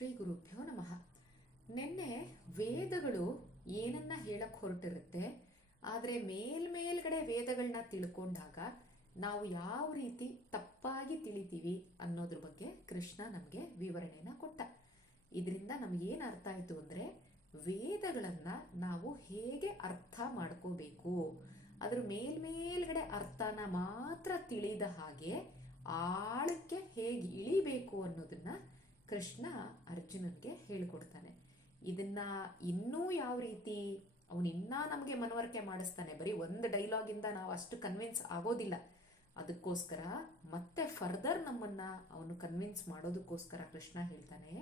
ಶ್ರೀ ಗುರುಭ್ಯೋ ನಮಃ. ನಿನ್ನೆ ವೇದಗಳು ಏನನ್ನ ಹೇಳಕ್ ಹೊರಟಿರುತ್ತೆ, ಆದರೆ ಮೇಲ್ಮೇಲ್ಗಡೆ ವೇದಗಳನ್ನ ತಿಳ್ಕೊಂಡಾಗ ನಾವು ಯಾವ ರೀತಿ ತಪ್ಪಾಗಿ ತಿಳಿತೀವಿ ಅನ್ನೋದ್ರ ಬಗ್ಗೆ ಕೃಷ್ಣ ನಮಗೆ ವಿವರಣೆನ ಕೊಟ್ಟ. ಇದರಿಂದ ನಮಗೇನು ಅರ್ಥ ಆಯಿತು ಅಂದರೆ, ವೇದಗಳನ್ನು ನಾವು ಹೇಗೆ ಅರ್ಥ ಮಾಡ್ಕೋಬೇಕು, ಅದ್ರ ಮೇಲ್ಮೇಲ್ಗಡೆ ಅರ್ಥನ ಮಾತ್ರ ತಿಳಿದ ಹಾಗೆ ಆಳಕ್ಕೆ ಹೇಗೆ ಇಳಿಬೇಕು ಅನ್ನೋದನ್ನ ಕೃಷ್ಣ ಅರ್ಜುನನಿಗೆ ಹೇಳಿಕೊಡ್ತಾನೆ. ಇದನ್ನ ಇನ್ನೂ ಯಾವ ರೀತಿ ಅವನು ಇನ್ನೂ ನಮಗೆ ಮನವರಿಕೆ ಮಾಡಿಸ್ತಾನೆ? ಬರೀ ಒಂದು ಡೈಲಾಗಿಂದ ನಾವು ಅಷ್ಟು ಕನ್ವಿನ್ಸ್ ಆಗೋದಿಲ್ಲ. ಅದಕ್ಕೋಸ್ಕರ ಮತ್ತೆ ಫರ್ದರ್ ನಮ್ಮನ್ನ ಅವನು ಕನ್ವಿನ್ಸ್ ಮಾಡೋದಕ್ಕೋಸ್ಕರ ಕೃಷ್ಣ ಹೇಳ್ತಾನೆ,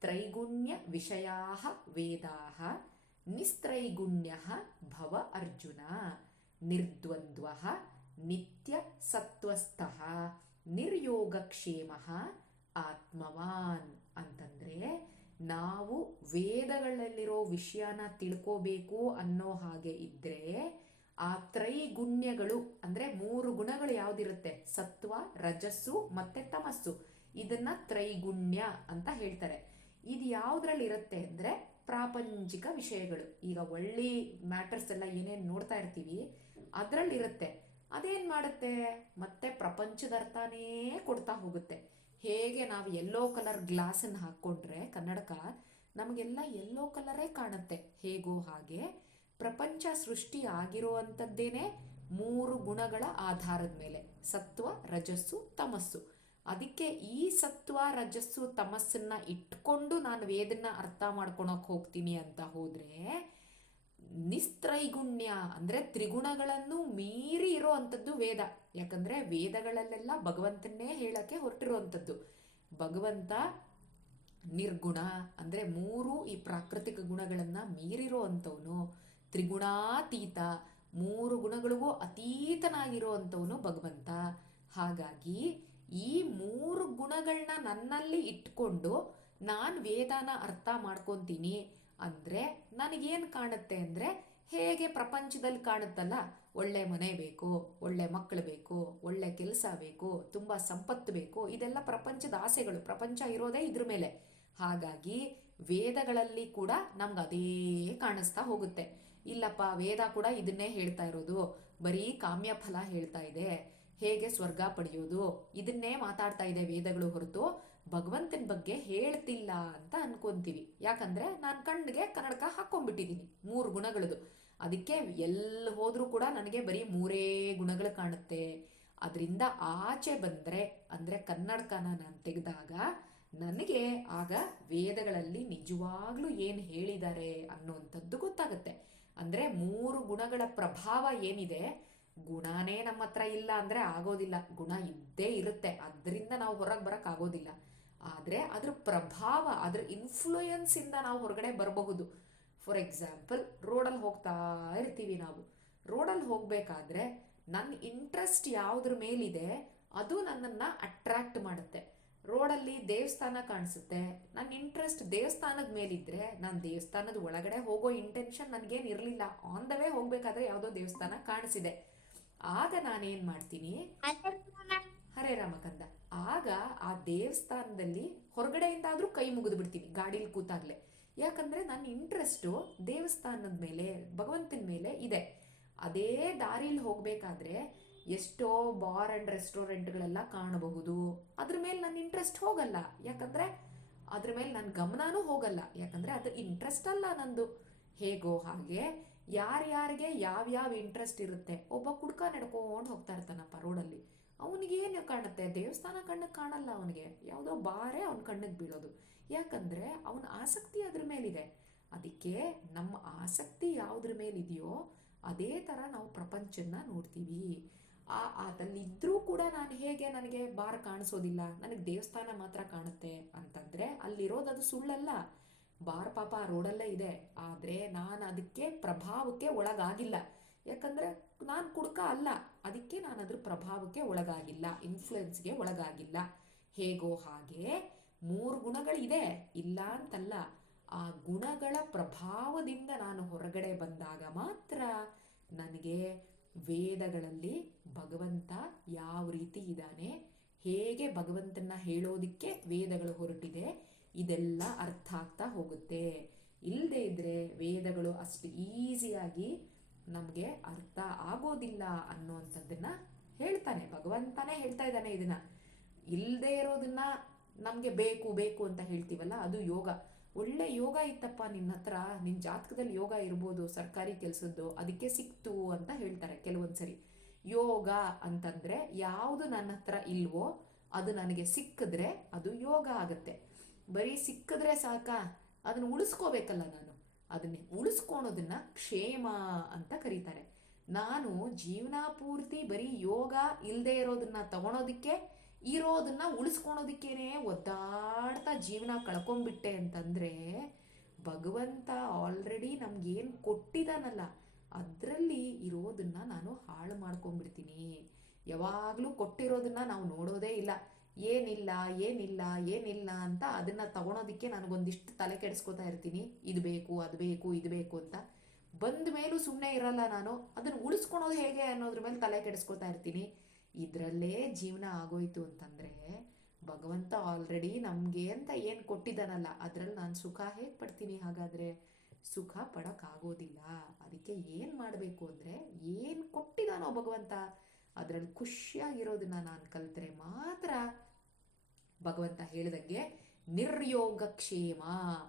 ತ್ರೈಗುಣ್ಯ ವಿಷಯಾ ವೇದಾ ನಿಸ್ತ್ರೈಗುಣ್ಯ ಭವ ಅರ್ಜುನ, ನಿರ್ದ್ವಂದ್ವ ನಿತ್ಯ ಸತ್ವಸ್ಥಃ, ನಿರ್ಯೋಗಕ್ಷೇಮ ಆತ್ಮವಾನ್ ಅಂತಂದ್ರೆ ನಾವು ವೇದಗಳಲ್ಲಿರೋ ವಿಷಯನ ತಿಳ್ಕೋಬೇಕು ಅನ್ನೋ ಹಾಗೆ ಇದ್ರೆ ಆ ತ್ರೈಗುಣ್ಯಗಳು ಅಂದ್ರೆ ಮೂರು ಗುಣಗಳು ಯಾವ್ದಿರುತ್ತೆ? ಸತ್ವ, ರಜಸ್ಸು ಮತ್ತೆ ತಮಸ್ಸು. ಇದನ್ನ ತ್ರೈಗುಣ್ಯ ಅಂತ ಹೇಳ್ತಾರೆ. ಇದು ಯಾವ್ದ್ರಲ್ಲಿ ಇರುತ್ತೆ ಅಂದ್ರೆ ಪ್ರಾಪಂಚಿಕ ವಿಷಯಗಳು. ಈಗ ಒಳ್ಳೆ ಮ್ಯಾಟರ್ಸ್ ಎಲ್ಲ ಏನೇನು ನೋಡ್ತಾ ಇರ್ತೀವಿ ಅದ್ರಲ್ಲಿ ಇರುತ್ತೆ ಅದೇನ್ ಮಾಡುತ್ತೆ? ಮತ್ತೆ ಪ್ರಪಂಚದ ಅರ್ಥನೇ ಕೊಡ್ತಾ ಹೋಗುತ್ತೆ. ಹೇಗೆ ನಾವು ಎಲ್ಲೋ ಕಲರ್ ಗ್ಲಾಸನ್ನು ಹಾಕ್ಕೊಂಡ್ರೆ ಕನ್ನಡಕ, ನಮಗೆಲ್ಲ ಎಲ್ಲೋ ಕಲರೇ ಕಾಣುತ್ತೆ. ಹೇಗೋ ಹಾಗೆ ಪ್ರಪಂಚ ಸೃಷ್ಟಿ ಆಗಿರುವಂಥದ್ದೇನೆ ಮೂರು ಗುಣಗಳ ಆಧಾರದ ಮೇಲೆ, ಸತ್ವ, ರಜಸ್ಸು, ತಮಸ್ಸು. ಅದಕ್ಕೆ ಈ ಸತ್ವ, ರಜಸ್ಸು, ತಮಸ್ಸನ್ನ ಇಟ್ಕೊಂಡು ನಾನು ವೇದನ್ನ ಅರ್ಥ ಮಾಡ್ಕೊಳಕ್ ಹೋಗ್ತೀನಿ ಅಂತ ಹೋದ್ರೆ ನಿಸ್ತ್ರೈಗುಣ್ಯ ಅಂದ್ರೆ ತ್ರಿಗುಣಗಳನ್ನು ಮೀರಿ ಇರೋ ಅಂಥದ್ದು ವೇದ. ಯಾಕಂದ್ರೆ ವೇದಗಳಲ್ಲೆಲ್ಲ ಭಗವಂತನ್ನೇ ಹೇಳಕ್ಕೆ ಹೊರಟಿರುವಂಥದ್ದು. ಭಗವಂತ ನಿರ್ಗುಣ ಅಂದ್ರೆ ಮೂರು ಈ ಪ್ರಾಕೃತಿಕ ಗುಣಗಳನ್ನು ಮೀರಿರೋ ಅಂಥವನು ತ್ರಿಗುಣಾತೀತ ಮೂರು ಗುಣಗಳಿಗೂ ಅತೀತನಾಗಿರೋ ಅಂಥವನು ಭಗವಂತ. ಹಾಗಾಗಿ ಈ ಮೂರು ಗುಣಗಳನ್ನ ನನ್ನಲ್ಲಿ ಇಟ್ಕೊಂಡು ನಾನು ವೇದನ ಅರ್ಥ ಮಾಡ್ಕೊತೀನಿ. ಅಂದ್ರೆ ನನಗೇನು ಕಾಣುತ್ತೆ ಅಂದ್ರೆ ಹೇಗೆ ಪ್ರಪಂಚದಲ್ಲಿ ಕಾಣುತ್ತಲ್ಲ? ಒಳ್ಳೆ ಮನೆ ಬೇಕು, ಒಳ್ಳೆ ಮಕ್ಕಳು ಬೇಕು, ಒಳ್ಳೆ ಕೆಲಸ ಬೇಕು, ತುಂಬ ಸಂಪತ್ತು ಬೇಕು, ಇದೆಲ್ಲ ಪ್ರಪಂಚದ ಆಸೆಗಳು. ಪ್ರಪಂಚ ಇರೋದೇ ಇದ್ರ ಮೇಲೆ. ಹಾಗಾಗಿ ವೇದಗಳಲ್ಲಿ ಕೂಡ ನಮ್ಗೆ ಅದೇ ಕಾಣಿಸ್ತಾ ಹೋಗುತ್ತೆ. ಇಲ್ಲಪ್ಪ, ವೇದ ಕೂಡ ಇದನ್ನೇ ಹೇಳ್ತಾ ಇರೋದು. ಬರೀ ಕಾಮ್ಯ ಫಲ ಹೇಳ್ತಾ ಇದೆ. ಹೇಗೆ ಸ್ವರ್ಗ ಪಡೆಯೋದು? ಇದನ್ನೇ ಮಾತಾಡ್ತಾ ಇದೆ ವೇದಗಳು ಹೊರತು ಭಗವಂತನ ಬಗ್ಗೆ ಹೇಳ್ತಿಲ್ಲ ಅಂತ ಅನ್ಕೊಂತೀವಿ. ಯಾಕಂದ್ರೆ ನಾನು ಕಣ್ಣಿಗೆ ಕನ್ನಡಕ ಹಾಕೊಂಡ್ಬಿಟ್ಟಿದ್ದೀನಿ ಮೂರು ಗುಣಗಳದು. ಅದಕ್ಕೆ ಎಲ್ಲಿ ಹೋದ್ರೂ ಕೂಡ ನನಗೆ ಬರೀ ಮೂರೇ ಗುಣಗಳು ಕಾಣುತ್ತೆ. ಅದರಿಂದ ಆಚೆ ಬಂದ್ರೆ, ಅಂದ್ರೆ ಕನ್ನಡಕನ ನಾನು ತೆಗೆದಾಗ ನನಗೆ ಆಗ ವೇದಗಳಲ್ಲಿ ನಿಜವಾಗ್ಲೂ ಏನು ಹೇಳಿದ್ದಾರೆ ಅನ್ನುವಂಥದ್ದು ಗೊತ್ತಾಗುತ್ತೆ. ಅಂದ್ರೆ ಮೂರು ಗುಣಗಳ ಪ್ರಭಾವ ಏನಿದೆ, ಗುಣನೇ ನಮ್ಮ ಹತ್ರ ಇಲ್ಲ ಅಂದ್ರೆ ಆಗೋದಿಲ್ಲ. ಗುಣ ಇದ್ದೇ ಇರುತ್ತೆ. ಅದರಿಂದ ನಾವು ಹೊರಗೆ ಬರೋಕ್ಕಾಗೋದಿಲ್ಲ ಆಗೋದಿಲ್ಲ. ಆದ್ರೆ ಅದ್ರ ಪ್ರಭಾವ, ಅದ್ರ ಇನ್ಫ್ಲೂಯೆನ್ಸ್ ಇಂದ ನಾವು ಹೊರಗಡೆ ಬರಬಹುದು. ಫಾರ್ ಎಕ್ಸಾಂಪಲ್ ರೋಡಲ್ಲಿ ಹೋಗ್ತಾ ಇರ್ತೀವಿ ನಾವು. ರೋಡಲ್ಲಿ ಹೋಗಬೇಕಾದ್ರೆ ನನ್ನ ಇಂಟ್ರೆಸ್ಟ್ ಯಾವುದ್ರ ಮೇಲಿದೆ, ಅದು ನನ್ನನ್ನು ಅಟ್ರಾಕ್ಟ್ ಮಾಡುತ್ತೆ. ರೋಡಲ್ಲಿ ದೇವಸ್ಥಾನ ಕಾಣಿಸುತ್ತೆ ನನ್ನ ಇಂಟ್ರೆಸ್ಟ್ ದೇವಸ್ಥಾನದ ಮೇಲಿದ್ರೆ ನಾನು ದೇವಸ್ಥಾನದ ಒಳಗಡೆ ಹೋಗೋ ಇಂಟೆನ್ಷನ್ ನನಗೇನು ಇರಲಿಲ್ಲ. ಆನ್ ದ ವೇ ಹೋಗಬೇಕಾದ್ರೆ ಯಾವುದೋ ದೇವಸ್ಥಾನ ಕಾಣಿಸಿದೆ. ಆಗ ನಾನೇನು ಮಾಡ್ತೀನಿ? ಹರೇ ರಾಮಕಂದ. ಆಗ ಆ ದೇವಸ್ಥಾನದಲ್ಲಿ ಹೊರಗಡೆಯಿಂದ ಆದರೂ ಕೈ ಮುಗಿದು ಬಿಡ್ತೀನಿ ಗಾಡೀಲಿ ಕೂತಾಗ್ಲೆ. ಯಾಕಂದ್ರೆ ನನ್ನ ಇಂಟ್ರೆಸ್ಟು ದೇವಸ್ಥಾನದ ಮೇಲೆ, ಭಗವಂತನ ಮೇಲೆ ಇದೆ. ಅದೇ ದಾರಿಲಿ ಹೋಗಬೇಕಾದ್ರೆ ಎಷ್ಟೋ ಬಾರ್ ಅಂಡ್ ರೆಸ್ಟೋರೆಂಟ್ಗಳೆಲ್ಲ ಕಾಣಬಹುದು. ಅದ್ರ ಮೇಲೆ ನನ್ನ ಇಂಟ್ರೆಸ್ಟ್ ಹೋಗಲ್ಲ. ಯಾಕಂದ್ರೆ ಅದ್ರ ಮೇಲೆ ನನ್ನ ಗಮನನೂ ಹೋಗಲ್ಲ. ಯಾಕಂದ್ರೆ ಅದು ಇಂಟ್ರೆಸ್ಟ್ ಅಲ್ಲ ನಂದು. ಹೇಗೋ ಹಾಗೆ ಯಾರ್ಯಾರಿಗೆ ಯಾವ್ಯಾವ ಇಂಟ್ರೆಸ್ಟ್ ಇರುತ್ತೆ, ಒಬ್ಬ ಕುಡ್ಕ ನಡ್ಕೊಂಡು ಹೋಗ್ತಾ ಇರ್ತಾನಪ್ಪ ರೋಡಲ್ಲಿ ಅವನಿಗೆ ಏನು ಕಾಣುತ್ತೆ? ದೇವಸ್ಥಾನ ಕಣ್ಣಿಗೆ ಕಾಣಲ್ಲ ಅವನಿಗೆ. ಯಾವುದೋ ಬಾರೇ ಅವನ ಕಣ್ಣಿಗೆ ಬೀಳೋದು. ಯಾಕಂದ್ರೆ ಅವನ ಆಸಕ್ತಿ ಅದ್ರ ಮೇಲಿದೆ. ಅದಕ್ಕೆ ನಮ್ಮ ಆಸಕ್ತಿ ಯಾವುದ್ರ ಮೇಲಿದೆಯೋ ಅದೇ ಥರ ನಾವು ಪ್ರಪಂಚನ ನೋಡ್ತೀವಿ. ಆ ಅದಲ್ಲಿದ್ದರೂ ಕೂಡ ನಾನು ಹೇಗೆ ನನಗೆ ಬಾರ್ ಕಾಣಿಸೋದಿಲ್ಲ, ನನಗೆ ದೇವಸ್ಥಾನ ಮಾತ್ರ ಕಾಣುತ್ತೆ ಅಂತಂದ್ರೆ ಅಲ್ಲಿರೋದು ಅದು ಸುಳ್ಳಲ್ಲ. ಬಾರ್ ಪಾಪ ರೋಡಲ್ಲೇ ಇದೆ. ಆದರೆ ನಾನು ಅದಕ್ಕೆ ಪ್ರಭಾವಕ್ಕೆ ಒಳಗಾಗಿಲ್ಲ. ಯಾಕಂದ್ರೆ ನಾನು ಕುಡ್ಕ ಅಲ್ಲ. ಅದಕ್ಕೆ ನಾನು ಅದ್ರ ಪ್ರಭಾವಕ್ಕೆ ಒಳಗಾಗಿಲ್ಲ ಇನ್ಫ್ಲುಯೆನ್ಸ್ಗೆ ಒಳಗಾಗಿಲ್ಲ. ಹೇಗೋ ಹಾಗೆ ಮೂರು ಗುಣಗಳಿದೆ. ಇಲ್ಲ ಅಂತಲ್ಲ, ಆ ಗುಣಗಳ ಪ್ರಭಾವದಿಂದ ನಾನು ಹೊರಗಡೆ ಬಂದಾಗ ಮಾತ್ರ ನನಗೆ ವೇದಗಳಲ್ಲಿ ಭಗವಂತ ಯಾವ ರೀತಿ ಇದ್ದಾನೆ, ಹೇಗೆ ಭಗವಂತನ ಹೇಳೋದಿಕ್ಕೆ ವೇದಗಳು ಹೊರಟಿದೆ, ಇದೆಲ್ಲ ಅರ್ಥ ಆಗ್ತಾ ಹೋಗುತ್ತೆ. ಇಲ್ಲದೆ ಇದ್ರೆ ವೇದಗಳು ಅಷ್ಟು ಈಸಿಯಾಗಿ ನಮಗೆ ಅರ್ಥ ಆಗೋದಿಲ್ಲ ಅನ್ನುವಂಥದ್ದನ್ನ ಹೇಳ್ತಾನೆ. ಭಗವಂತನೇ ಹೇಳ್ತಾ ಇದ್ದಾನೆ ಇದನ್ನ. ಇಲ್ಲದೆ ಇರೋದನ್ನ ನಮಗೆ ಬೇಕು ಬೇಕು ಅಂತ ಹೇಳ್ತೀವಲ್ಲ, ಅದು ಯೋಗ. ಒಳ್ಳೆ ಯೋಗ ಇತ್ತಪ್ಪ ನಿನ್ನ ಹತ್ರ. ನಿನ್ನ ಜಾತಕದಲ್ಲಿ ಯೋಗ ಇರ್ಬೋದು, ಸರ್ಕಾರಿ ಕೆಲಸದ್ದು, ಅದಕ್ಕೆ ಸಿಕ್ತು ಅಂತ ಹೇಳ್ತಾರೆ ಕೆಲವೊಂದ್ಸರಿ. ಯೋಗ ಅಂತಂದ್ರೆ ಯಾವುದು ನನ್ನ ಹತ್ರ ಇಲ್ವೋ ಅದು ನನಗೆ ಸಿಕ್ಕಿದ್ರೆ ಅದು ಯೋಗ ಆಗುತ್ತೆ. ಬರೀ ಸಿಕ್ಕಿದ್ರೆ ಸಾಕ? ಅದನ್ನ ಉಳಿಸ್ಕೋಬೇಕಲ್ಲ ನಾನು. ಅದನ್ನೇ ಉಳಿಸ್ಕೊಳೋದನ್ನ ಕ್ಷೇಮ ಅಂತ ಕರೀತಾರೆ. ನಾನು ಜೀವನ ಪೂರ್ತಿ ಬರೀ ಯೋಗ ಇಲ್ಲದೆ ಇರೋದನ್ನ ತಗೊಳೋದಕ್ಕೆ, ಇರೋದನ್ನ ಉಳಿಸ್ಕೊಳೋದಕ್ಕೇನೆ ಒದ್ದಾಡ್ತಾ ಜೀವನ ಕಳ್ಕೊಂಡ್ಬಿಟ್ಟೆ ಅಂತಂದ್ರೆ, ಭಗವಂತ ಆಲ್ರೆಡಿ ನಮ್ಗೇನು ಕೊಟ್ಟಿದಾನಲ್ಲ, ಅದರಲ್ಲಿ ಇರೋದನ್ನ ನಾನು ಹಾಳು ಮಾಡ್ಕೊಂಡ್ಬಿಡ್ತೀನಿ. ಯಾವಾಗಲೂ ಕೊಟ್ಟಿರೋದನ್ನ ನಾವು ನೋಡೋದೇ ಇಲ್ಲ. ಏನಿಲ್ಲ ಏನಿಲ್ಲ ಏನಿಲ್ಲ ಅಂತ ಅದನ್ನ ತಗೊಳೋದಕ್ಕೆ ನನಗೊಂದಿಷ್ಟು ತಲೆ ಕೆಡಿಸ್ಕೊತಾ ಇರ್ತೀನಿ. ಇದು ಬೇಕು, ಅದು ಬೇಕು, ಇದು ಬೇಕು ಅಂತ. ಬಂದ ಮೇಲೂ ಸುಮ್ಮನೆ ಇರಲ್ಲ ನಾನು. ಅದನ್ನು ಉಳಿಸ್ಕೊಳೋದು ಹೇಗೆ ಅನ್ನೋದ್ರ ಮೇಲೆ ತಲೆ ಕೆಡಿಸ್ಕೊತಾ ಇರ್ತೀನಿ. ಇದರಲ್ಲೇ ಜೀವನ ಆಗೋಯ್ತು ಅಂತಂದ್ರೆ, ಭಗವಂತ ಆಲ್ರೆಡಿ ನಮಗೆ ಅಂತ ಏನು ಕೊಟ್ಟಿದ್ದಾನಲ್ಲ, ಅದರಲ್ಲಿ ನಾನು ಸುಖ ಹೇಗೆ ಪಡ್ತೀನಿ ಹಾಗಾದರೆ? ಸುಖ ಪಡೋಕ್ಕಾಗೋದಿಲ್ಲ ಅದಕ್ಕೆ ಏನು ಮಾಡಬೇಕು ಅಂದರೆ, ಏನು ಕೊಟ್ಟಿದ್ದಾನೋ ಭಗವಂತ? ಅದರಲ್ಲಿ ಖುಷಿಯಾಗಿರೋದನ್ನ ನಾನು ಕಲ್ತ್ರೆ ಮಾತ್ರ ಭಗವಂತ ಹೇಳಿದಂಗೆ ನಿರ್ಯೋಗಕ್ಷೇಮ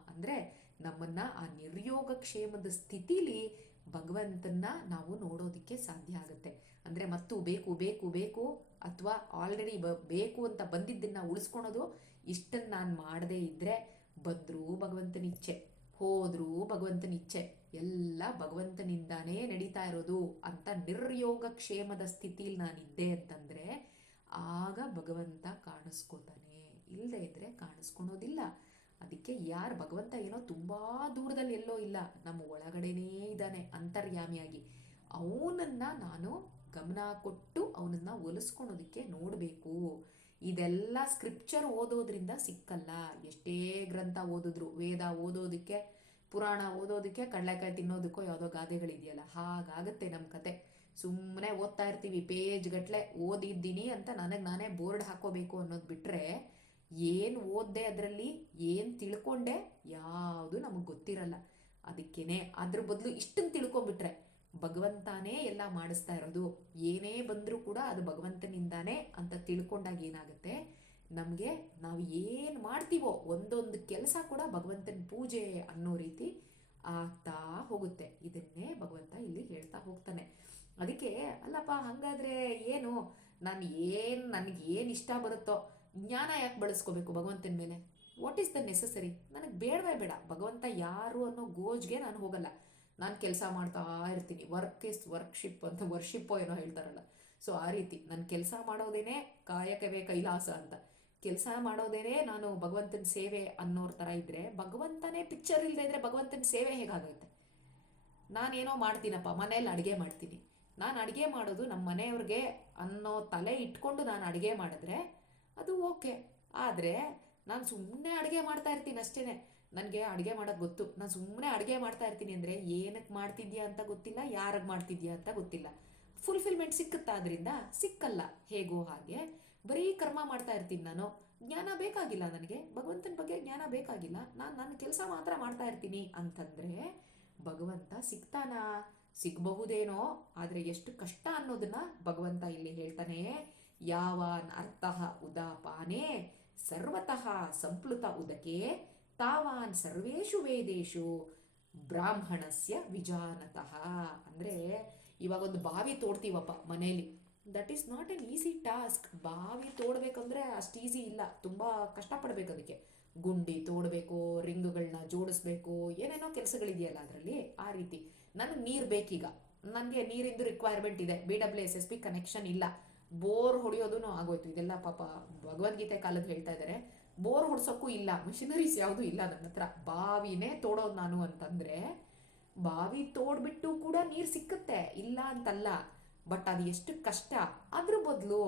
ಅಂದರೆ ನಮ್ಮನ್ನ ಆ ನಿರ್ಯೋಗಕ್ಷೇಮದ ಸ್ಥಿತಿಲಿ ಭಗವಂತನ್ನ ನಾವು ನೋಡೋದಕ್ಕೆ ಸಾಧ್ಯ ಆಗುತ್ತೆ. ಅಂದರೆ ಮತ್ತು ಬೇಕು ಬೇಕು ಬೇಕು ಅಥವಾ ಆಲ್ರೆಡಿ ಬ, ಬೇಕು ಅಂತ ಬಂದಿದ್ದನ್ನ ಉಳಿಸ್ಕೊಳೋದು ಇಷ್ಟನ್ನು ನಾನು ಮಾಡದೇ ಇದ್ದರೆ ಬಂದರೂ ಭಗವಂತನ ಇಚ್ಛೆ ಹೋದ್ರೂ ಭಗವಂತನ ಇಚ್ಛೆ ಎಲ್ಲ ಭಗವಂತನಿಂದಾನೇ ನಡೀತಾ ಇರೋದು ಅಂತ ನಿರ್ಯೋಗ ಕ್ಷೇಮದ ಸ್ಥಿತಿಲಿ ನಾನಿದ್ದೆ ಅಂತಂದ್ರೆ ಆಗ ಭಗವಂತ ಕಾಣಿಸ್ಕೋತಾನೆ. ಇಲ್ಲದೆ ಇದ್ರೆ ಕಾಣಿಸ್ಕೊಳೋದಿಲ್ಲ. ಅದಕ್ಕೆ ಯಾರು ಭಗವಂತ ಏನೋ ತುಂಬಾ ದೂರದಲ್ಲಿ ಎಲ್ಲೋ ಇಲ್ಲ, ನಮ್ಮ ಒಳಗಡೆನೇ ಇದ್ದಾನೆ ಅಂತರ್ಯಾಮಿಯಾಗಿ. ಅವನನ್ನ ನಾನು ಗಮನ ಕೊಟ್ಟು ಅವನನ್ನ ಒಲಿಸ್ಕೊಳೋದಕ್ಕೆ ನೋಡಬೇಕು. ಇದೆಲ್ಲ ಸ್ಕ್ರಿಪ್ಚರ್ ಓದೋದ್ರಿಂದ ಸಿಕ್ಕಲ್ಲ. ಎಷ್ಟೇ ಗ್ರಂಥ ಓದಿದ್ರು, ವೇದ ಓದೋದಕ್ಕೆ ಪುರಾಣ ಓದೋದಕ್ಕೆ ಕಡಲೆಕಾಯಿ ತಿನ್ನೋದಕ್ಕೋ ಯಾವುದೋ ಗಾದೆಗಳಿದೆಯಲ್ಲ, ಹಾಗಾಗತ್ತೆ ನಮ್ಮ ಕತೆ. ಸುಮ್ಮನೆ ಓದ್ತಾ ಇರ್ತೀವಿ ಪೇಜ್ ಗಟ್ಟಲೆ ಓದಿದ್ದೀನಿ ಅಂತ ನನಗೆ ನಾನೇ ಬೋರ್ಡ್ ಹಾಕೋಬೇಕು ಅನ್ನೋದು ಬಿಟ್ಟರೆ ಏನು ಓದ್ದೆ ಅದರಲ್ಲಿ, ಏನು ತಿಳ್ಕೊಂಡೆ ಯಾವುದು ನಮಗೆ ಗೊತ್ತಿರಲ್ಲ. ಅದಕ್ಕೇನೆ ಅದ್ರ ಬದಲು ಇಷ್ಟನ್ನು ತಿಳ್ಕೊಂಬಿಟ್ರೆ ಭಗವಂತಾನೇ ಎಲ್ಲ ಮಾಡಿಸ್ತಾ ಇರೋದು. ಏನೇ ಬಂದರೂ ಕೂಡ ಅದು ಭಗವಂತನಿಂದಾನೇ ಅಂತ ತಿಳ್ಕೊಂಡಾಗ ಏನಾಗುತ್ತೆ? ನಮಗೆ ನಾವು ಏನು ಮಾಡ್ತೀವೋ ಒಂದೊಂದು ಕೆಲಸ ಕೂಡ ಭಗವಂತನ ಪೂಜೆ ಅನ್ನೋ ರೀತಿ ಆಗ್ತಾ ಹೋಗುತ್ತೆ. ಇದನ್ನೇ ಭಗವಂತ ಇಲ್ಲಿ ಹೇಳ್ತಾ ಹೋಗ್ತಾನೆ. ಅದಕ್ಕೆ, ಅಲ್ಲಪ್ಪ, ಹಾಗಾದ್ರೆ ಏನು? ನಾನು ಏನು, ನನಗೆ ಏನು ಇಷ್ಟ ಬರುತ್ತೋ, ಜ್ಞಾನ ಯಾಕೆ ಬಳಸ್ಕೋಬೇಕು ಭಗವಂತನ ಮೇಲೆ? ವಾಟ್ ಈಸ್ ದ ನೆಸಸರಿ ನನಗೆ ಬೇಡವೇ ಬೇಡ. ಭಗವಂತ ಯಾರು ಅನ್ನೋ ಗೋಜ್ಗೆ ನಾನು ಹೋಗಲ್ಲ. ನಾನು ಕೆಲಸ ಮಾಡ್ತಾ ಇರ್ತೀನಿ. ವರ್ಕ್ ಇಸ್ ವರ್ಕ್ಶಿಪ್ ಅಂತ ವರ್ಷಿಪ್ಪೋ ಏನೋ ಹೇಳ್ತಾರಲ್ಲ. ಸೊ ಆ ರೀತಿ. ನನ್ನ ಕೆಲಸ ಮಾಡೋದೇನೆ ಕಾಯಕವೇ ಕೈಲಾಸ ಅಂತ. ಕೆಲಸ ಮಾಡೋದೇನೆ ನಾನು ಭಗವಂತನ ಸೇವೆ ಅನ್ನೋರ್ ಥರ ಇದ್ರೆ ಭಗವಂತನೇ ಪಿಕ್ಚರ್ ಇಲ್ಲದೆ ಇದ್ರೆ ಭಗವಂತನ ಸೇವೆ ಹೇಗಾಗುತ್ತೆ? ನಾನೇನೋ ಮಾಡ್ತೀನಪ್ಪ ಮನೇಲಿ ಅಡುಗೆ ಮಾಡ್ತೀನಿ. ನಾನು ಅಡುಗೆ ಮಾಡೋದು ನಮ್ಮ ಮನೆಯವ್ರಿಗೆ ಅನ್ನೋ ತಲೆ ಇಟ್ಕೊಂಡು ನಾನು ಅಡುಗೆ ಮಾಡಿದ್ರೆ ಅದು ಓಕೆ. ಆದರೆ ನಾನು ಸುಮ್ಮನೆ ಅಡುಗೆ ಮಾಡ್ತಾ ಇರ್ತೀನಿ ಅಷ್ಟೇ ನನಗೆ ಅಡುಗೆ ಮಾಡೋದು ಗೊತ್ತು. ನಾನು ಸುಮ್ಮನೆ ಅಡುಗೆ ಮಾಡ್ತಾ ಇರ್ತೀನಿ ಅಂದರೆ ಏನಕ್ಕೆ ಮಾಡ್ತಿದ್ಯಾ ಅಂತ ಗೊತ್ತಿಲ್ಲ, ಯಾರಿಗೆ ಮಾಡ್ತಿದ್ಯಾ ಅಂತ ಗೊತ್ತಿಲ್ಲ. ಫುಲ್ಫಿಲ್ಮೆಂಟ್ ಸಿಕ್ಕುತ್ತಾ ಅದರಿಂದ ಸಿಕ್ಕಲ್ಲ. ಹೇಗೋ ಹಾಗೆ. ಬರೀ ಕರ್ಮ ಮಾಡ್ತಾ ಇರ್ತೀನಿ ನಾನು. ಜ್ಞಾನ ಬೇಕಾಗಿಲ್ಲ ನನಗೆ. ಭಗವಂತನ ಬಗ್ಗೆ ಜ್ಞಾನ ಬೇಕಾಗಿಲ್ಲ. ನಾನು ನನ್ನ ಕೆಲಸ ಮಾತ್ರ ಮಾಡ್ತಾ ಇರ್ತೀನಿ ಅಂತಂದರೆ ಭಗವಂತ ಸಿಗ್ತಾನಾ? ಸಿಗಬಹುದೇನೋ. ಆದರೆ ಎಷ್ಟು ಕಷ್ಟ ಅನ್ನೋದನ್ನ ಭಗವಂತ ಇಲ್ಲಿ ಹೇಳ್ತಾನೆ. ಯಾವಾನ್ ಅರ್ಥಃ ಉದಾಪಾನೇ, ಸರ್ವತಃ ಸಂಪ್ಲುತ ಉದಕೆ, ತಾವಾನ್ ಸರ್ವೇಶು ವೇದೇಶು ಬ್ರಾಹ್ಮಣಸ್ಯ ವಿಜಾನತಃ. ಅಂದರೆ ಇವಾಗ ಒಂದು ಬಾವಿ ತೋಡ್ತೀವಪ್ಪ ಮನೇಲಿ. That is not an easy task ಬಾವಿ ತೋಡ್ಬೇಕಂದ್ರೆ ಅಷ್ಟು ಈಸಿ ಇಲ್ಲ. ತುಂಬ ಕಷ್ಟಪಡ್ಬೇಕು ಅದಕ್ಕೆ. ಗುಂಡಿ ತೋಡಬೇಕು ರಿಂಗ್ಗಳನ್ನ ಜೋಡಿಸ್ಬೇಕು, ಏನೇನೋ ಕೆಲಸಗಳಿದೆಯಲ್ಲ ಅದರಲ್ಲಿ? ಆ ರೀತಿ. ನನಗೆ ನೀರು ಬೇಕೀಗ. ನನಗೆ ನೀರಿಂದು ರಿಕ್ವೈರ್ಮೆಂಟ್ ಇದೆ. B W S S P connection ಇಲ್ಲ. ಬೋರ್ ಹೊಡೆಯೋದು ಆಗೋಯ್ತು. ಇದೆಲ್ಲ ಪಾಪ ಭಗವದ್ಗೀತೆ ಕಾಲದ ಹೇಳ್ತಾ ಇದ್ದಾರೆ ಬೋರ್ ಹೊಡ್ಸೋಕ್ಕೂ ಇಲ್ಲ. ಮಿಷಿನರೀಸ್ ಯಾವುದೂ ಇಲ್ಲ ನನ್ನ ಹತ್ರ. ಬಾವಿನೇ ತೋಡೋದು ನಾನು ಅಂತಂದ್ರೆ, ಬಾವಿ ತೋಡ್ಬಿಟ್ಟು ಕೂಡ ನೀರು ಸಿಕ್ಕುತ್ತೆ. ಇಲ್ಲ ಅಂತಲ್ಲ. ಬಟ್ ಅದು ಎಷ್ಟು ಕಷ್ಟ, ಅದ್ರ ಬದಲು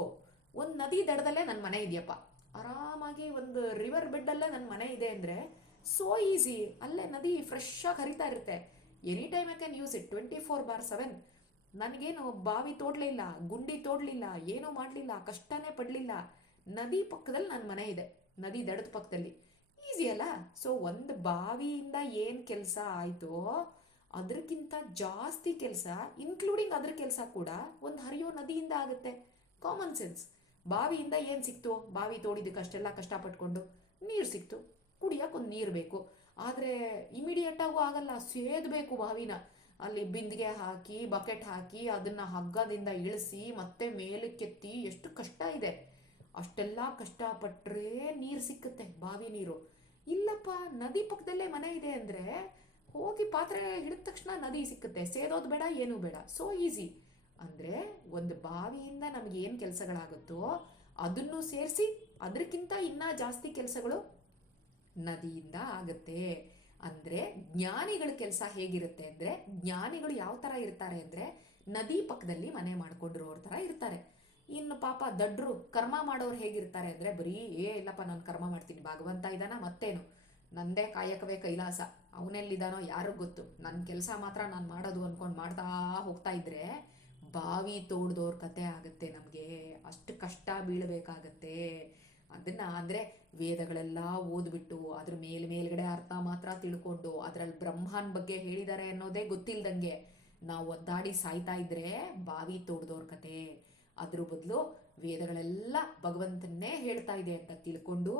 ಒಂದು ನದಿ ದಡದಲ್ಲೇ ನನ್ನ ಮನೆ ಇದೆಯಪ್ಪ. ಆರಾಮಾಗಿ ಒಂದು ರಿವರ್ ಬೆಡ್ಡಲ್ಲೇ ನನ್ನ ಮನೆ ಇದೆ ಅಂದರೆ ಸೋ ಈಸಿ ಅಲ್ಲೇ ನದಿ ಫ್ರೆಶ್ ಆಗಿ ಹರಿತಾ ಇರುತ್ತೆ. Any time I can use it twenty four bar seven ನನಗೇನು ಬಾವಿ ತೋಡ್ಲಿಲ್ಲ, ಗುಂಡಿ ತೋಡ್ಲಿಲ್ಲ, ಏನೂ ಮಾಡಲಿಲ್ಲ, ಕಷ್ಟನೇ ಪಡಲಿಲ್ಲ. ನದಿ ಪಕ್ಕದಲ್ಲಿ ನನ್ನ ಮನೆ ಇದೆ, ನದಿ ದಡದ ಪಕ್ಕದಲ್ಲಿ. ಈಸಿ ಅಲ್ಲ? ಸೊ ಒಂದು ಬಾವಿಯಿಂದ ಏನು ಕೆಲಸ ಆಯ್ತೋ ಅದಕ್ಕಿಂತ ಜಾಸ್ತಿ ಕೆಲಸ ಇನ್ಕ್ಲೂಡಿಂಗ್ ಅದ್ರ ಕೆಲಸ ಕೂಡ ಒಂದು ಹರಿಯೋ ನದಿಯಿಂದ ಆಗುತ್ತೆ. ಕಾಮನ್ ಸೆನ್ಸ್ ಬಾವಿಯಿಂದ ಏನು ಸಿಕ್ತು? ಬಾವಿ ತೋಡಿದ್ದಕ್ಕಷ್ಟೆಲ್ಲ ಕಷ್ಟಪಟ್ಕೊಂಡು ನೀರು ಸಿಕ್ತು. ಕುಡಿಯೋಕೆ ಒಂದು ನೀರು ಬೇಕು. ಆದರೆ ಇಮಿಡಿಯೇಟಾಗೂ ಆಗಲ್ಲ. ಸೇದಬೇಕು ಬಾವಿನ. ಅಲ್ಲಿ ಬಿಂದಿಗೆ ಹಾಕಿ ಬಕೆಟ್ ಹಾಕಿ, ಅದನ್ನು ಹಗ್ಗದಿಂದ ಇಳಿಸಿ, ಮತ್ತೆ ಮೇಲಕ್ಕೆತ್ತಿ ಎಷ್ಟು ಕಷ್ಟ ಇದೆ. ಅಷ್ಟೆಲ್ಲ ಕಷ್ಟಪಟ್ಟರೆ ನೀರು ಸಿಕ್ಕುತ್ತೆ ಬಾವಿ ನೀರು. ಇಲ್ಲಪ್ಪ, ನದಿ ಪಕ್ಕದಲ್ಲೇ ಮನೆ ಇದೆ ಅಂದರೆ ಹೋಗಿ ಪಾತ್ರೆ ಹಿಡಿದ ತಕ್ಷಣ ನದಿ ಸಿಕ್ಕುತ್ತೆ. ಸೇದೋದು ಬೇಡ, ಏನೂ ಬೇಡ. ಸೋ ಈಸಿ ಅಂದರೆ ಒಂದು ಬಾವಿಯಿಂದ ನಮಗೆ ಏನು ಕೆಲಸಗಳಾಗುತ್ತೋ ಅದನ್ನು ಸೇರಿಸಿ ಅದಕ್ಕಿಂತ ಇನ್ನೂ ಜಾಸ್ತಿ ಕೆಲಸಗಳು ನದಿಯಿಂದ ಆಗುತ್ತೆ. ಅಂದರೆ ಜ್ಞಾನಿಗಳ ಕೆಲಸ ಹೇಗಿರುತ್ತೆ ಅಂದರೆ ಜ್ಞಾನಿಗಳು ಯಾವ ಥರ ಇರ್ತಾರೆ ಅಂದರೆ ನದಿ ಪಕ್ಕದಲ್ಲಿ ಮನೆ ಮಾಡ್ಕೊಂಡಿರೋರ ಥರ ಇರ್ತಾರೆ. ಇನ್ನು ಪಾಪ ದಡ್ರು ಕರ್ಮ ಮಾಡೋರು ಹೇಗಿರ್ತಾರೆ ಅಂದರೆ ಬರೀ ಏ ಇಲ್ಲಪ್ಪ ನಾನು ಕರ್ಮ ಮಾಡ್ತೀನಿ, ಭಗವಂತ ಇದ್ದಾನ ಮತ್ತೇನು? ನಂದೇ ಕಾಯಕವೇ ಕೈಲಾಸ. ಅವನೆಲ್ಲಿದ್ದಾನೋ ಯಾರಿಗೂ ಗೊತ್ತು. ನನ್ನ ಕೆಲಸ ಮಾತ್ರ ನಾನು ಮಾಡೋದು ಅಂದ್ಕೊಂಡು ಮಾಡ್ತಾ ಹೋಗ್ತಾ ಇದ್ರೆ ಬಾವಿ ತೋಡ್ದವ್ರ ಕತೆ ಆಗುತ್ತೆ ನಮಗೆ. ಅಷ್ಟು ಕಷ್ಟ ಬೀಳಬೇಕಾಗತ್ತೆ. ಅದನ್ನ ಅಂದರೆ ವೇದಗಳೆಲ್ಲ ಓದ್ಬಿಟ್ಟು ಅದ್ರ ಮೇಲ್ ಮೇಲ್ಗಡೆ ಅರ್ಥ ಮಾತ್ರ ತಿಳ್ಕೊಂಡು ಅದ್ರಲ್ಲಿ ಬ್ರಹ್ಮನ್ ಬಗ್ಗೆ ಹೇಳಿದ್ದಾರೆ ಅನ್ನೋದೇ ಗೊತ್ತಿಲ್ದಂಗೆ ನಾವು ಒದ್ದಾಡಿ ಸಾಯ್ತಾ ಇದ್ರೆ ಬಾವಿ ತೋಡ್ದವ್ರ ಕತೆ. ಅದ್ರ ಬದಲು ವೇದಗಳೆಲ್ಲ ಭಗವಂತನ್ನೇ ಹೇಳ್ತಾ ಇದೆ ಅಂತ ತಿಳ್ಕೊಂಡು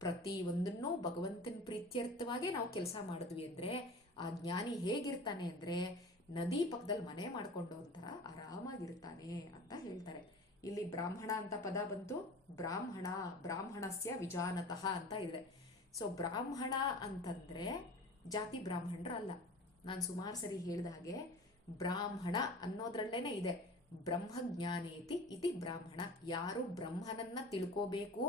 ಪ್ರತಿ ಒಂದನ್ನು ಭಗವಂತನ ಪ್ರೀತ್ಯರ್ಥವಾಗಿ ನಾವು ಕೆಲಸ ಮಾಡಿದ್ವಿ ಅಂದರೆ ಆ ಜ್ಞಾನಿ ಹೇಗಿರ್ತಾನೆ ಅಂದರೆ ನದಿ ಪಕ್ಕದಲ್ಲಿ ಮನೆ ಮಾಡಿಕೊಂಡು ಒಂಥರ ಆರಾಮಾಗಿರ್ತಾನೆ ಅಂತ ಹೇಳ್ತಾರೆ. ಇಲ್ಲಿ ಬ್ರಾಹ್ಮಣ ಅಂತ ಪದ ಬಂತು. ಬ್ರಾಹ್ಮಣ, ಬ್ರಾಹ್ಮಣಸ್ಯ ವಿಜಾನತಃ ಅಂತ ಇದೆ. ಸೊ ಬ್ರಾಹ್ಮಣ ಅಂತಂದ್ರೆ ಜಾತಿ ಬ್ರಾಹ್ಮಣರಲ್ಲ. ನಾನು ಸುಮಾರು ಸರಿ ಹೇಳಿದ ಹಾಗೆ ಬ್ರಾಹ್ಮಣ ಅನ್ನೋದ್ರಲ್ಲೇನೆ ಇದೆ. ಬ್ರಹ್ಮಜ್ಞಾನೇತಿ ಇತಿ ಬ್ರಾಹ್ಮಣ. ಯಾರು ಬ್ರಹ್ಮನನ್ನ ತಿಳ್ಕೋಬೇಕು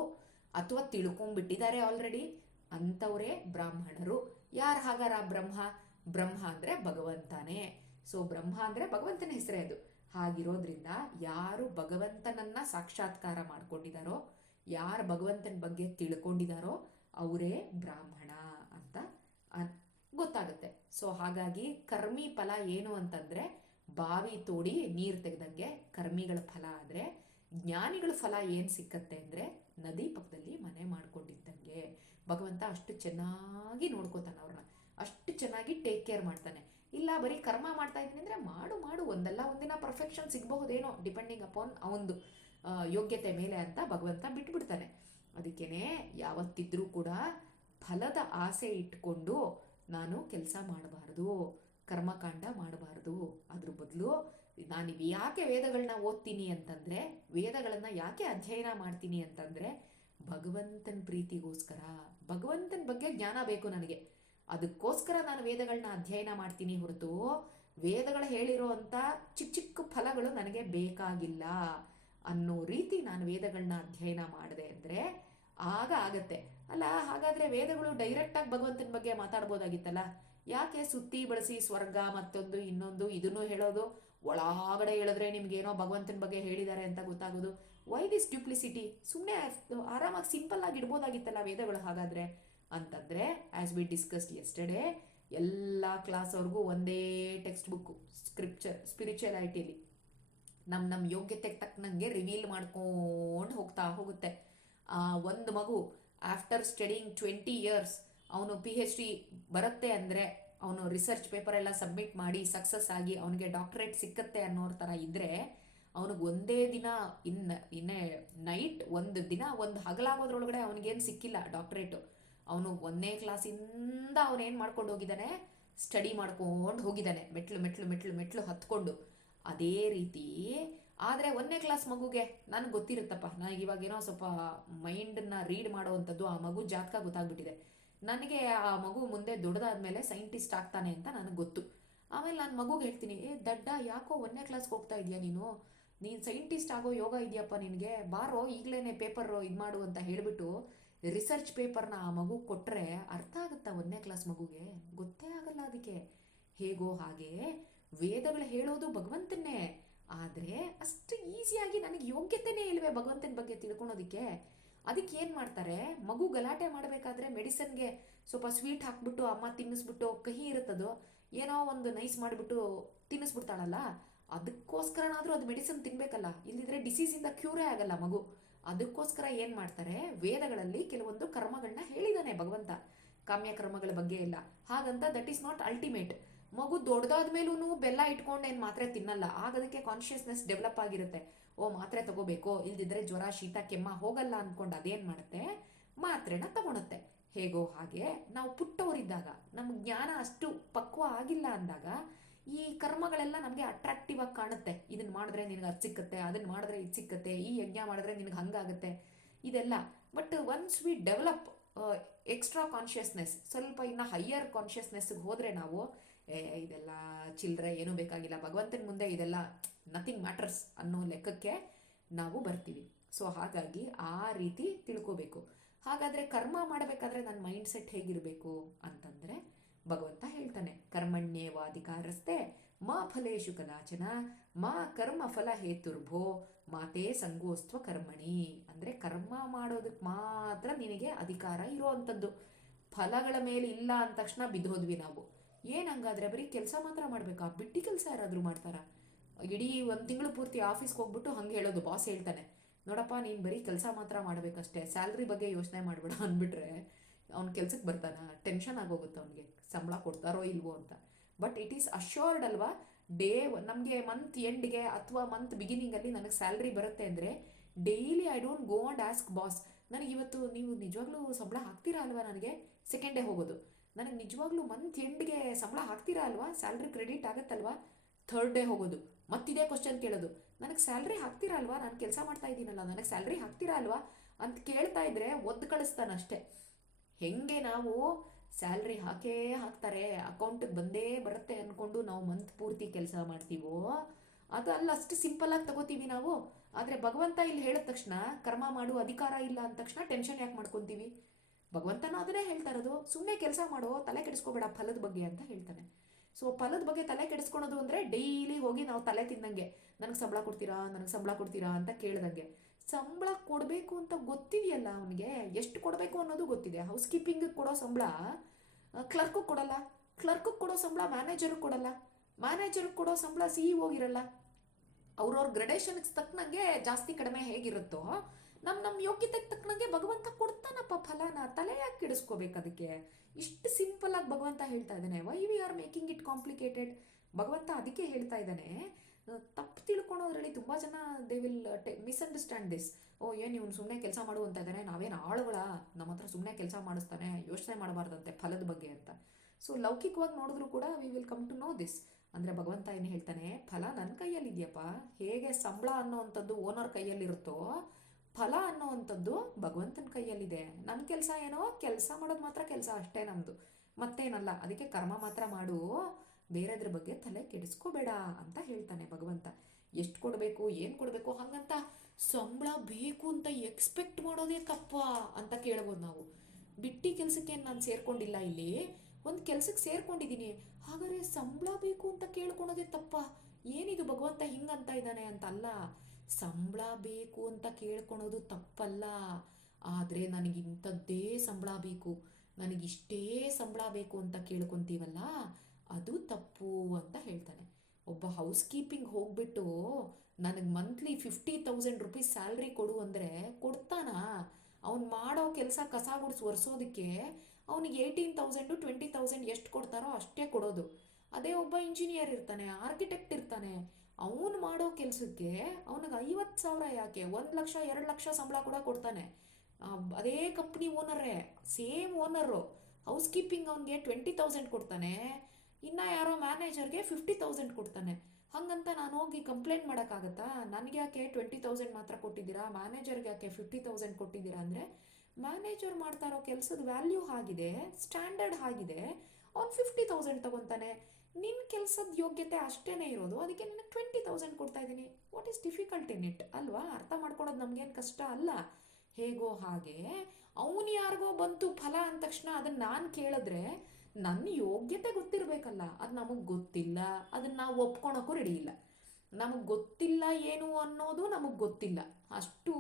ಅಥವಾ ತಿಳ್ಕೊಂಡ್ಬಿಟ್ಟಿದ್ದಾರೆ ಆಲ್ರೆಡಿ ಅಂಥವರೇ ಬ್ರಾಹ್ಮಣರು. ಯಾರು ಹಾಗಾರ ಬ್ರಹ್ಮ? ಬ್ರಹ್ಮ ಅಂದರೆ ಭಗವಂತನೇ. ಸೊ ಬ್ರಹ್ಮ ಅಂದರೆ ಭಗವಂತನ ಹೆಸರೇ ಅದು. ಹಾಗಿರೋದ್ರಿಂದ ಯಾರು ಭಗವಂತನನ್ನ ಸಾಕ್ಷಾತ್ಕಾರ ಮಾಡ್ಕೊಂಡಿದ್ದಾರೋ ಯಾರು ಭಗವಂತನ ಬಗ್ಗೆ ತಿಳ್ಕೊಂಡಿದ್ದಾರೋ ಅವರೇ ಬ್ರಾಹ್ಮಣ ಅಂತ ಗೊತ್ತಾಗುತ್ತೆ. ಸೊ ಹಾಗಾಗಿ ಕರ್ಮಿ ಫಲ ಏನು ಅಂತಂದ್ರೆ ಬಾವಿ ತೋಡಿ ನೀರು ತೆಗೆದಂಗೆ ಕರ್ಮಿಗಳ ಫಲ. ಆದರೆ ಜ್ಞಾನಿಗಳ ಫಲ ಏನು ಸಿಕ್ಕತ್ತೆ ಅಂದರೆ ನದಿ ಪಕ್ಕದಲ್ಲಿ ಮನೆ ಮಾಡ್ಕೊಂಡಿದ್ದಂಗೆ ಭಗವಂತ ಅಷ್ಟು ಚೆನ್ನಾಗಿ ನೋಡ್ಕೋತಾನೆ ಅವ್ರನ್ನ. ಅಷ್ಟು ಚೆನ್ನಾಗಿ ಟೇಕ್ ಕೇರ್ ಮಾಡ್ತಾನೆ. ಇಲ್ಲ, ಬರೀ ಕರ್ಮ ಮಾಡ್ತಾ ಇದ್ದೀನಿ ಅಂದರೆ ಮಾಡು ಮಾಡು, ಒಂದಲ್ಲ, ಒಂದಿನ ಪರ್ಫೆಕ್ಷನ್ ಸಿಗಬಹುದೇನೋ ಡಿಪೆಂಡಿಂಗ್ ಅಪಾನ್ ಅವನದು ಯೋಗ್ಯತೆ ಮೇಲೆ ಅಂತ ಭಗವಂತ ಬಿಟ್ಬಿಡ್ತಾನೆ. ಅದಕ್ಕೇನೆ ಯಾವತ್ತಿದ್ರೂ ಕೂಡ ಫಲದ ಆಸೆ ಇಟ್ಕೊಂಡು ನಾನು ಕೆಲಸ ಮಾಡಬಾರ್ದು, ಕರ್ಮಕಾಂಡ ಮಾಡಬಾರ್ದು. ಅದ್ರ ಬದಲು ನಾನು ಯಾಕೆ ವೇದಗಳನ್ನ ಓದ್ತೀನಿ ಅಂತಂದರೆ, ವೇದಗಳನ್ನು ಯಾಕೆ ಅಧ್ಯಯನ ಮಾಡ್ತೀನಿ ಅಂತಂದರೆ, ಭಗವಂತನ ಪ್ರೀತಿಗೋಸ್ಕರ. ಭಗವಂತನ ಬಗ್ಗೆ ಜ್ಞಾನ ಬೇಕು ನನಗೆ. ಅದಕ್ಕೋಸ್ಕರ ನಾನು ವೇದಗಳನ್ನ ಅಧ್ಯಯನ ಮಾಡ್ತೀನಿ ಹೊರತು ವೇದಗಳು ಹೇಳಿರೋ ಅಂಥ ಚಿಕ್ಕ ಚಿಕ್ಕ ಫಲಗಳು ನನಗೆ ಬೇಕಾಗಿಲ್ಲ ಅನ್ನೋ ರೀತಿ ನಾನು ವೇದಗಳನ್ನ ಅಧ್ಯಯನ ಮಾಡಿದೆ ಅಂದರೆ ಆಗ ಆಗತ್ತೆ. ಅಲ್ಲ, ಹಾಗಾದರೆ ವೇದಗಳು ಡೈರೆಕ್ಟಾಗಿ ಭಗವಂತನ ಬಗ್ಗೆ ಮಾತಾಡ್ಬೋದಾಗಿತ್ತಲ್ಲ? ಯಾಕೆ ಸುತ್ತಿ ಬಳಸಿ ಸ್ವರ್ಗ ಮತ್ತೊಂದು ಇನ್ನೊಂದು ಇದನ್ನು ಹೇಳೋದು? ಒಳಗಡೆ ಹೇಳಿದ್ರೆ ನಿಮ್ಗೇನೋ ಭಗವಂತನ ಬಗ್ಗೆ ಹೇಳಿದ್ದಾರೆ ಅಂತ ಗೊತ್ತಾಗೋದು. ವೈ ದಿಸ್ ಡ್ಯೂಪ್ಲಿಸಿಟಿ ಸುಮ್ಮನೆ ಆರಾಮಾಗಿ ಸಿಂಪಲ್ ಆಗಿ ಇಡ್ಬೋದಾಗಿತ್ತಲ್ಲ ವೇದಗಳು ಹಾಗಾದ್ರೆ? ಅಂತಂದ್ರೆ ಆಸ್ ವಿ ಡಿಸ್ಕಸ್ಡ್ ಎಸ್ಟರ್ಡೇ ಎಲ್ಲ ಕ್ಲಾಸ್ ಅವ್ರಿಗೂ ಒಂದೇ ಟೆಕ್ಸ್ಟ್ ಬುಕ್ ಸ್ಕ್ರಿಪ್ಚರ್ ಸ್ಪಿರಿಚುಯಾಲಿಟಿಯಲ್ಲಿ ನಮ್ಮ ನಮ್ಮ ಯೋಗ್ಯತೆಗೆ ತಕ್ಕನಂಗೆ ರಿವೀಲ್ ಮಾಡ್ಕೊಂಡು ಹೋಗ್ತಾ ಹೋಗುತ್ತೆ. ಆ, ಒಂದು ಮಗು ಆಫ್ಟರ್ ಸ್ಟಡಿಂಗ್ ಟ್ವೆಂಟಿ ಇಯರ್ಸ್ ಅವನು ಪಿ ಹೆಚ್ ಡಿ ಬರುತ್ತೆ ಅಂದರೆ ಅವನು ರಿಸರ್ಚ್ ಪೇಪರ್ ಎಲ್ಲ ಸಬ್ಮಿಟ್ ಮಾಡಿ ಸಕ್ಸಸ್ ಆಗಿ ಅವನಿಗೆ ಡಾಕ್ಟರೇಟ್ ಸಿಕ್ಕತ್ತೆ ಅನ್ನೋರ ಥರ ಇದ್ದರೆ ಅವನಿಗೆ ಒಂದೇ ದಿನ ಇನ್ನು ಇನ್ನೇ ನೈಟ್ ಒಂದು ದಿನ ಒಂದು ಹಗಲಾಗೋದ್ರೊಳಗಡೆ ಅವನಿಗೇನು ಸಿಕ್ಕಿಲ್ಲ ಡಾಕ್ಟರೇಟು ಅವನು ಒಂದನೇ ಕ್ಲಾಸಿಂದ ಅವನೇನು ಮಾಡ್ಕೊಂಡು ಹೋಗಿದ್ದಾನೆ? ಸ್ಟಡಿ ಮಾಡ್ಕೊಂಡು ಹೋಗಿದ್ದಾನೆ. ಮೆಟ್ಲು ಮೆಟ್ಲು ಮೆಟ್ಲು ಮೆಟ್ಲು ಹತ್ಕೊಂಡು. ಅದೇ ರೀತಿ, ಆದರೆ ಒಂದನೇ ಕ್ಲಾಸ್ ಮಗುಗೆ ನನಗೆ ಗೊತ್ತಿರುತ್ತಪ್ಪ. ನನಗೆ ಇವಾಗ ಏನೋ ಸ್ವಲ್ಪ ಮೈಂಡನ್ನ ರೀಡ್ ಮಾಡೋವಂಥದ್ದು ಆ ಮಗು ಜಾತಕ ಗೊತ್ತಾಗ್ಬಿಟ್ಟಿದೆ. ನನಗೆ ಆ ಮಗು ಮುಂದೆ ದೊಡ್ಡದಾದ್ಮೇಲೆ ಸೈಂಟಿಸ್ಟ್ ಆಗ್ತಾನೆ ಅಂತ ನನಗೆ ಗೊತ್ತು. ಆಮೇಲೆ ನಾನು ಮಗುಗೆ ಹೇಳ್ತೀನಿ, ಏ ದಡ್ಡ, ಯಾಕೋ ಒಂದನೇ ಕ್ಲಾಸ್ಗೆ ಹೋಗ್ತಾ ಇದೆಯಾ ನೀನು? ನೀನು ಸೈಂಟಿಸ್ಟ್ ಆಗೋ ಯೋಗ ಇದೆಯಪ್ಪ ನಿನಗೆ. ಬಾರೋ ಈಗಲೇ ಪೇಪರ್ ಇದು ಮಾಡು ಅಂತ ಹೇಳಿಬಿಟ್ಟು ರಿಸರ್ಚ್ ಪೇಪರ್ನ ಆ ಮಗು ಕೊಟ್ಟರೆ ಅರ್ಥ ಆಗುತ್ತಾ ಒಂದನೇ ಕ್ಲಾಸ್ ಮಗುಗೆ? ಗೊತ್ತೇ ಆಗಲ್ಲ ಅದಕ್ಕೆ. ಹೇಗೋ ಹಾಗೆ ವೇದಗಳು ಹೇಳೋದು ಭಗವಂತನ್ನೇ. ಆದರೆ ಅಷ್ಟು ಈಸಿಯಾಗಿ ನನಗೆ ಯೋಗ್ಯತೆನೇ ಇಲ್ವೇ ಭಗವಂತನ ಬಗ್ಗೆ ತಿಳ್ಕೊಳೋದಕ್ಕೆ? ಅದಕ್ಕೆ ಏನು ಮಾಡ್ತಾರೆ? ಮಗು ಗಲಾಟೆ ಮಾಡಬೇಕಾದ್ರೆ ಮೆಡಿಸನ್ಗೆ ಸ್ವಲ್ಪ ಸ್ವೀಟ್ ಹಾಕ್ಬಿಟ್ಟು ಅಮ್ಮ ತಿನ್ನಿಸ್ಬಿಟ್ಟು ಕಹಿ ಇರುತ್ತದೋ, ಏನೋ ಒಂದು ನೈಸ್ ಮಾಡಿಬಿಟ್ಟು ತಿನ್ನಿಸ್ಬಿಡ್ತಾಳಲ್ಲ? ಅದಕ್ಕೋಸ್ಕರನಾದರೂ ಅದು ಮೆಡಿಸಿನ್ ತಿನ್ಬೇಕಲ್ಲ. ಇಲ್ಲಿದ್ರೆ ಡಿಸೀಸಿಂದ ಕ್ಯೂರೇ ಆಗಲ್ಲ ಮಗು. ಅದಕ್ಕೋಸ್ಕರ ಏನು ಮಾಡ್ತಾರೆ? ವೇದಗಳಲ್ಲಿ ಕೆಲವೊಂದು ಕರ್ಮಗಳನ್ನ ಹೇಳಿದಾನೆ ಭಗವಂತ. ಕಾಮ್ಯ ಕರ್ಮಗಳ ಬಗ್ಗೆ ಇಲ್ಲ ಹಾಗಂತ ದಟ್ ಈಸ್ ನಾಟ್ ಅಲ್ಟಿಮೇಟ್ ಮಗು ದೊಡ್ಡದಾದ ಮೇಲೂ ಬೆಲ್ಲ ಇಟ್ಕೊಂಡು ಏನು ಮಾತ್ರೆ ತಿನ್ನಲ್ಲ. ಆಗ ಅದಕ್ಕೆ ಕಾನ್ಷಿಯಸ್ನೆಸ್ ಡೆವಲಪ್ ಆಗಿರುತ್ತೆ. ಓ, ಮಾತ್ರೆ ತಗೋಬೇಕು. ಇಲ್ದಿದ್ರೆ ಜ್ವರ, ಶೀತ, ಕೆಮ್ಮ ಹೋಗಲ್ಲ ಅನ್ಕೊಂಡು ಅದೇನು ಮಾಡುತ್ತೆ? ಮಾತ್ರೆನ ತಗೊಳುತ್ತೆ. ಹೇಗೋ ಹಾಗೆ ನಾವು ಪುಟ್ಟವರಿದ್ದಾಗ, ನಮ್ಗೆ ಜ್ಞಾನ ಅಷ್ಟು ಪಕ್ವ ಆಗಿಲ್ಲ ಅಂದಾಗ, ಈ ಕರ್ಮಗಳೆಲ್ಲ ನಮಗೆ ಅಟ್ರಾಕ್ಟಿವ್ ಆಗಿ ಕಾಣುತ್ತೆ. ಇದನ್ನ ಮಾಡಿದ್ರೆ ನಿನಗೆ ಅದು ಸಿಕ್ಕತ್ತೆ ಅದನ್ನ ಮಾಡಿದ್ರೆ ಇದು ಸಿಕ್ಕತ್ತೆ, ಈ ಯಜ್ಞ ಮಾಡಿದ್ರೆ ನಿನಗೆ ಹಂಗಾಗುತ್ತೆ. ಇದೆಲ್ಲ. But once we develop extra consciousness ಸ್ವಲ್ಪ ಇನ್ನು ಹೈಯರ್ ಕಾನ್ಷಿಯಸ್ನೆಸ್ಗೆ ಹೋದರೆ ನಾವು ಇದೆಲ್ಲ ಚಿಲ್ಲರೆ ಏನೂ ಬೇಕಾಗಿಲ್ಲ. ಭಗವಂತನ ಮುಂದೆ ಇದೆಲ್ಲ ನಥಿಂಗ್ ಮ್ಯಾಟರ್ಸ್ ಅನ್ನೋ ಲೆಕ್ಕಕ್ಕೆ ನಾವು ಬರ್ತೀವಿ. ಸೊ ಹಾಗಾಗಿ ಆ ರೀತಿ ತಿಳ್ಕೋಬೇಕು. ಹಾಗಾದರೆ ಕರ್ಮ ಮಾಡಬೇಕಾದ್ರೆ ನನ್ನ ಮೈಂಡ್ ಸೆಟ್ ಹೇಗಿರಬೇಕು ಅಂತಂದರೆ ಭಗವಂತ ಹೇಳ್ತಾನೆ ಕರ್ಮಣ್ಯೇವಾಧಿಕಾರಸ್ತೆ ಮಾ ಫಲೇಶು ಕದಾಚನ, ಮಾ ಕರ್ಮ ಫಲ ಹೇತುರ್ಭೋ, ಮಾತೇ ಸಂಗೋಸ್ತ್ವ ಕರ್ಮಣಿ. ಅಂದರೆ ಕರ್ಮ ಮಾಡೋದಕ್ಕೆ ಮಾತ್ರ ನಿನಗೆ ಅಧಿಕಾರ ಇರೋವಂಥದ್ದು ಫಲಗಳ ಮೇಲೆ ಇಲ್ಲ ಅಂದ ತಕ್ಷಣ ಬಿದ್ದೋದ್ವಿ ನಾವು. ಏನು ಹಂಗಾದ್ರೆ ಬರೀ ಕೆಲಸ ಮಾತ್ರ ಮಾಡಬೇಕಾ? ಬಿಟ್ಟಿ ಕೆಲಸ ಯಾರಾದರೂ ಮಾಡ್ತಾರಾ? ಇಡೀ ಒಂದು ತಿಂಗಳು ಪೂರ್ತಿ ಆಫೀಸ್ಗೆ ಹೋಗ್ಬಿಟ್ಟು ಹಂಗೆ ಹೇಳೋದು ಬಾಸ್ ಹೇಳ್ತಾನೆ. ನೋಡಪ್ಪ, ನೀನು ಬರೀ ಕೆಲಸ ಮಾತ್ರ ಮಾಡಬೇಕಷ್ಟೇ. ಸ್ಯಾಲ್ರಿ ಬಗ್ಗೆ ಯೋಚನೆ ಮಾಡಬೇಡ ಅಂದ್ಬಿಟ್ರೆ ಅವ್ನು ಕೆಲ್ಸಕ್ಕೆ ಬರ್ತಾನ? ಟೆನ್ಷನ್ ಆಗೋಗುತ್ತೆ ಅವನಿಗೆ. ಸಂಬಳ ಕೊಡ್ತಾರೋ ಇಲ್ವೋ ಅಂತ. ಬಟ್ ಇಟ್ ಈಸ್ ಅಶ್ಯೂರ್ಡ್ ಅಲ್ವಾ? ಡೇ ನಮಗೆ ಮಂತ್ ಎಂಡ್ಗೆ ಅಥವಾ ಮಂತ್ ಬಿಗಿನಿಂಗಲ್ಲಿ ನನಗೆ ಸ್ಯಾಲ್ರಿ ಬರುತ್ತೆ ಅಂದರೆ daily I don't go and ask boss ನನಗೆ ಇವತ್ತು ನೀವು ನಿಜವಾಗ್ಲೂ ಸಂಬಳ ಹಾಕ್ತೀರಾ ಅಲ್ವಾ ನನಗೆ? ಸೆಕೆಂಡ್ ಹೋಗೋದು. ನನಗೆ ನಿಜವಾಗ್ಲೂ ಮಂತ್ ಎಂಡ್ಗೆ ಸಂಬಳ ಹಾಕ್ತೀರಾ ಅಲ್ವಾ? ಸ್ಯಾಲ್ರಿ ಕ್ರೆಡಿಟ್ ಆಗುತ್ತಲ್ವಾ? ಥರ್ಡ್ ಡೇ ಹೋಗೋದು. ಮತ್ತಿದೇ ಕ್ವಶನ್ ಕೇಳೋದು. ನನಗೆ ಸ್ಯಾಲ್ರಿ ಹಾಕ್ತೀರಾ ಅಲ್ವಾ? ನಾನು ಕೆಲಸ ಮಾಡ್ತಾ ಇದ್ದೀನಲ್ಲ, ನನಗೆ ಸ್ಯಾಲ್ರಿ ಹಾಕ್ತೀರಾ ಅಲ್ವಾ? ಅಂತ ಕೇಳ್ತಾ ಇದ್ರೆ ಒದ್ದು ಕಳಿಸ್ತಾನ ಅಷ್ಟೇ. ಹೆಂಗೆ ನಾವು ಸ್ಯಾಲ್ರಿ ಹಾಕೇ ಹಾಕ್ತಾರೆ? ಅಕೌಂಟಿಗೆ ಬಂದೇ ಬರುತ್ತೆ ಅಂದ್ಕೊಂಡು ನಾವು ಮಂತ್ ಪೂರ್ತಿ ಕೆಲಸ ಮಾಡ್ತೀವೋ? ಅದು ಅಲ್ಲ, ಅಷ್ಟು ಸಿಂಪಲ್ ಆಗಿ ತಗೋತೀವಿ ನಾವು. ಆದರೆ ಭಗವಂತ ಇಲ್ಲಿ ಹೇಳಿದ ತಕ್ಷಣ, ಕರ್ಮ ಮಾಡು, ಅಧಿಕಾರ ಇಲ್ಲ ಅಂದ ತಕ್ಷಣ ಟೆನ್ಷನ್ ಯಾಕೆ ಮಾಡ್ಕೊತೀವಿ? ಭಗವಂತನ ಅದನ್ನೇ ಹೇಳ್ತಾ ಇರೋದು ಸುಮ್ಮನೆ ಕೆಲಸ ಮಾಡೋ, ತಲೆ ಕೆಡಿಸ್ಕೋಬೇಡ ಫಲದ ಬಗ್ಗೆ ಅಂತ ಹೇಳ್ತಾನೆ. ಸೊ ಫಲದ ಬಗ್ಗೆ ತಲೆ ಕೆಡಿಸ್ಕೊಳೋದು ಅಂದರೆ ಡೈಲಿ ಹೋಗಿ ನಾವು ತಲೆ ತಿಂದಂಗೆ, ನನಗೆ ಸಂಬಳ ಕೊಡ್ತೀರಾ? ನನಗೆ ಸಂಬಳ ಕೊಡ್ತೀರಾ? ಅಂತ ಕೇಳ್ದಂಗೆ. ಸಂಬಳ ಕೊಡಬೇಕು ಅಂತ ಗೊತ್ತಿದೆಯಲ್ಲ ಅವನಿಗೆ? ಎಷ್ಟು ಕೊಡಬೇಕು ಅನ್ನೋದು ಗೊತ್ತಿದೆ. ಹೌಸ್ ಕೀಪಿಂಗ್ ಕೊಡೋ ಸಂಬಳ ಕ್ಲರ್ಕಿಗೆ ಕೊಡಲ್ಲ. ಕ್ಲರ್ಕಿಗೆ ಕೊಡೋ ಸಂಬಳ ಮ್ಯಾನೇಜರ್ಗೆ ಕೊಡಲ್ಲ. ಮ್ಯಾನೇಜರ್ಗೆ ಕೊಡೋ ಸಂಬಳ ಸಿ ಹೋಗಿರಲ್ಲ ಅವ್ರವ್ರ ಗ್ರಡೇಷನ್ಗೆ ತಕ್ಕನಂಗೆ ಜಾಸ್ತಿ ಕಡಿಮೆ ಹೇಗಿರುತ್ತೋ ನಮ್ಮ ನಮ್ಮ ಯೋಗ್ಯತೆಗೆ ತಕ್ಕನಂಗೆ ಭಗವಂತ ಕೊಡ್ತಾನಪ್ಪ ಫಲನ ತಲೆ ಯಾಕೆ ಕೆಡಿಸ್ಕೋಬೇಕು ಅದಕ್ಕೆ. ಇಷ್ಟು ಸಿಂಪಲ್ ಆಗಿ ಭಗವಂತ ಹೇಳ್ತಾ ಇದ್ದಾನೆ why we are making it complicated ಭಗವಂತ ಅದಕ್ಕೆ ಹೇಳ್ತಾ ಇದ್ದಾನೆ ತಪ್ಪು ತಿಳ್ಕೊಳೋದ್ರಲ್ಲಿ ತುಂಬ ಜನ ದೇ ವಿಲ್ ಟೆ ಮಿಸ್ಅಂಡರ್ಸ್ಟ್ಯಾಂಡ್ ದಿಸ್ ಓ, ಏನು ಇವ್ನು ಸುಮ್ಮನೆ ಕೆಲಸ ಮಾಡು ಅಂತ ಇದ್ದಾನೆ ನಾವೇನು ಆಳುಗಳ ನಮ್ಮ ಹತ್ರ ಸುಮ್ಮನೆ ಕೆಲಸ ಮಾಡಿಸ್ತಾನೆ, ಯೋಚನೆ ಮಾಡಬಾರ್ದಂತೆ ಫಲದ ಬಗ್ಗೆ ಅಂತ. ಸೊ ಲೌಕಿಕವಾಗಿ ನೋಡಿದ್ರು ಕೂಡ we will come to know this ಅಂದರೆ ಭಗವಂತ ಏನು ಹೇಳ್ತಾನೆ, ಫಲ ನನ್ನ ಕೈಯಲ್ಲಿ ಇದೆಯಪ್ಪ ಹೇಗೆ ಸಂಬಳ ಅನ್ನೋವಂಥದ್ದು ಓನರ್ ಕೈಯಲ್ಲಿರುತ್ತೋ ಫಲ ಅನ್ನೋವಂಥದ್ದು ಭಗವಂತನ ಕೈಯಲ್ಲಿದೆ. ನಮ್ಮ ಕೆಲಸ ಏನೋ ಕೆಲಸ ಮಾಡೋದು ಮಾತ್ರ ಕೆಲಸ ಅಷ್ಟೇ ನಮ್ಮದು ಮತ್ತೇನಲ್ಲ, ಅದಕ್ಕೆ ಕರ್ಮ ಮಾತ್ರ ಮಾಡು. ಬೇರೆದ್ರ ಬಗ್ಗೆ ತಲೆ ಕೆಡಿಸ್ಕೋಬೇಡ ಅಂತ ಹೇಳ್ತಾನೆ ಭಗವಂತ. ಎಷ್ಟು ಕೊಡಬೇಕು, ಏನು ಕೊಡಬೇಕು, ಹಾಗಂತ ಸಂಬಳ ಬೇಕು ಅಂತ ಎಕ್ಸ್ಪೆಕ್ಟ್ ಮಾಡೋದೇ ತಪ್ಪ ಅಂತ ಕೇಳ್ಬೋದು ನಾವು. ಬಿಟ್ಟಿ ಕೆಲಸಕ್ಕೆ ನಾನು ಸೇರ್ಕೊಂಡಿಲ್ಲ ಇಲ್ಲಿ. ಒಂದು ಕೆಲಸಕ್ಕೆ ಸೇರ್ಕೊಂಡಿದ್ದೀನಿ ಹಾಗಾದ್ರೆ ಸಂಬಳ ಬೇಕು ಅಂತ ಕೇಳ್ಕೊಳೋದೇ ತಪ್ಪ. ಏನಿದು ಭಗವಂತ ಹಿಂಗಂತ ಇದ್ದಾನೆ ಅಂತ ಅಲ್ಲ ಸಂಬಳ ಬೇಕು ಅಂತ ಕೇಳ್ಕೊಳೋದು ತಪ್ಪಲ್ಲ. ಆದರೆ ನನಗಿಂಥದ್ದೇ ಸಂಬಳ ಬೇಕು. ನನಗಿಷ್ಟೇ ಸಂಬಳ ಬೇಕು ಅಂತ ಕೇಳ್ಕೊತೀವಲ್ಲ, ಅದು ತಪ್ಪು ಅಂತ ಹೇಳ್ತಾನೆ. ಒಬ್ಬ ಹೌಸ್ ಕೀಪಿಂಗ್ ಹೋಗ್ಬಿಟ್ಟು ನನಗೆ monthly fifty thousand rupees salary ಕೊಡು ಅಂದರೆ ಕೊಡ್ತಾನಾ? ಅವ್ನು ಮಾಡೋ ಕೆಲಸ ಕಸ ಗುಡಿಸಿ ಒರೆಸೋದಕ್ಕೆ ಅವನಿಗೆ ಏಯ್ಟೀನ್ ತೌಸಂಡು, ಟ್ವೆಂಟಿ ತೌಸಂಡ್ ಎಷ್ಟು ಕೊಡ್ತಾರೋ ಅಷ್ಟೇ ಕೊಡೋದು. ಅದೇ ಒಬ್ಬ ಇಂಜಿನಿಯರ್ ಇರ್ತಾನೆ, ಆರ್ಕಿಟೆಕ್ಟ್ ಇರ್ತಾನೆ. ಅವನು ಮಾಡೋ ಕೆಲಸಕ್ಕೆ ಅವನಿಗೆ ಐವತ್ತು ಸಾವಿರ ಯಾಕೆ? ಒಂದು ಲಕ್ಷ, ಎರಡು ಲಕ್ಷ ಸಂಬಳ ಕೂಡ ಕೊಡ್ತಾನೆ. ಅದೇ ಕಂಪ್ನಿ ಓನರೇ ಸೇಮ್ ಓನರು ಹೌಸ್ ಕೀಪಿಂಗ್ ಅವನಿಗೆ ಟ್ವೆಂಟಿ ತೌಸಂಡ್ ಕೊಡ್ತಾನೆ. ಇನ್ನು ಯಾರೋ ಮ್ಯಾನೇಜರ್ಗೆ ಫಿಫ್ಟಿ ತೌಸಂಡ್ ಕೊಡ್ತಾನೆ. ಹಾಗಂತ ನಾನು ಹೋಗಿ ಕಂಪ್ಲೇಂಟ್ ಮಾಡೋಕ್ಕಾಗತ್ತಾ? ನನಗೆ ಯಾಕೆ ಟ್ವೆಂಟಿ ತೌಸಂಡ್ ಮಾತ್ರ ಕೊಟ್ಟಿದ್ದೀರಾ? ಮ್ಯಾನೇಜರ್ಗೆ ಯಾಕೆ ಫಿಫ್ಟಿ ತೌಸಂಡ್ ಕೊಟ್ಟಿದ್ದೀರಾ ಅಂದರೆ ಮ್ಯಾನೇಜರ್ ಮಾಡ್ತಾ ಇರೋ ಕೆಲಸದ ವ್ಯಾಲ್ಯೂ ಆಗಿದೆ ಸ್ಟ್ಯಾಂಡರ್ಡ್ ಆಗಿದೆ. ಅವ್ನು ಫಿಫ್ಟಿ ತೌಸಂಡ್ ತಗೊತಾನೆ. ನಿನ್ನ ಕೆಲಸದ ಯೋಗ್ಯತೆ ಅಷ್ಟೇ ಇರೋದು, ಅದಕ್ಕೆ ನಿನಗೆ ಟ್ವೆಂಟಿ ತೌಸಂಡ್ ಕೊಡ್ತಾ ಇದ್ದೀನಿ. What is difficult in it ಅಲ್ವಾ? ಅರ್ಥ ಮಾಡ್ಕೊಳೋದು ನಮಗೇನು ಕಷ್ಟ ಅಲ್ಲ. ಹೇಗೋ ಹಾಗೆ, ಅವನು ಯಾರಿಗೋ ಬಂತು ಫಲ ಅಂದ ತಕ್ಷಣ ಅದನ್ನು ನಾನು ಕೇಳಿದ್ರೆ ನನ್ನ ಯೋಗ್ಯತೆ ಗೊತ್ತಿರಬೇಕಲ್ಲ. ಅದು ನಮಗೆ ಗೊತ್ತಿಲ್ಲ. ಅದನ್ನು ನಾವು ಒಪ್ಕೊಳಕ್ಕೂ ರೆಡಿ ಇಲ್ಲ. ನಮಗೆ ಗೊತ್ತಿಲ್ಲ ಏನು ಅನ್ನೋದು ನಮಗೆ ಗೊತ್ತಿಲ್ಲ. ಅಷ್ಟು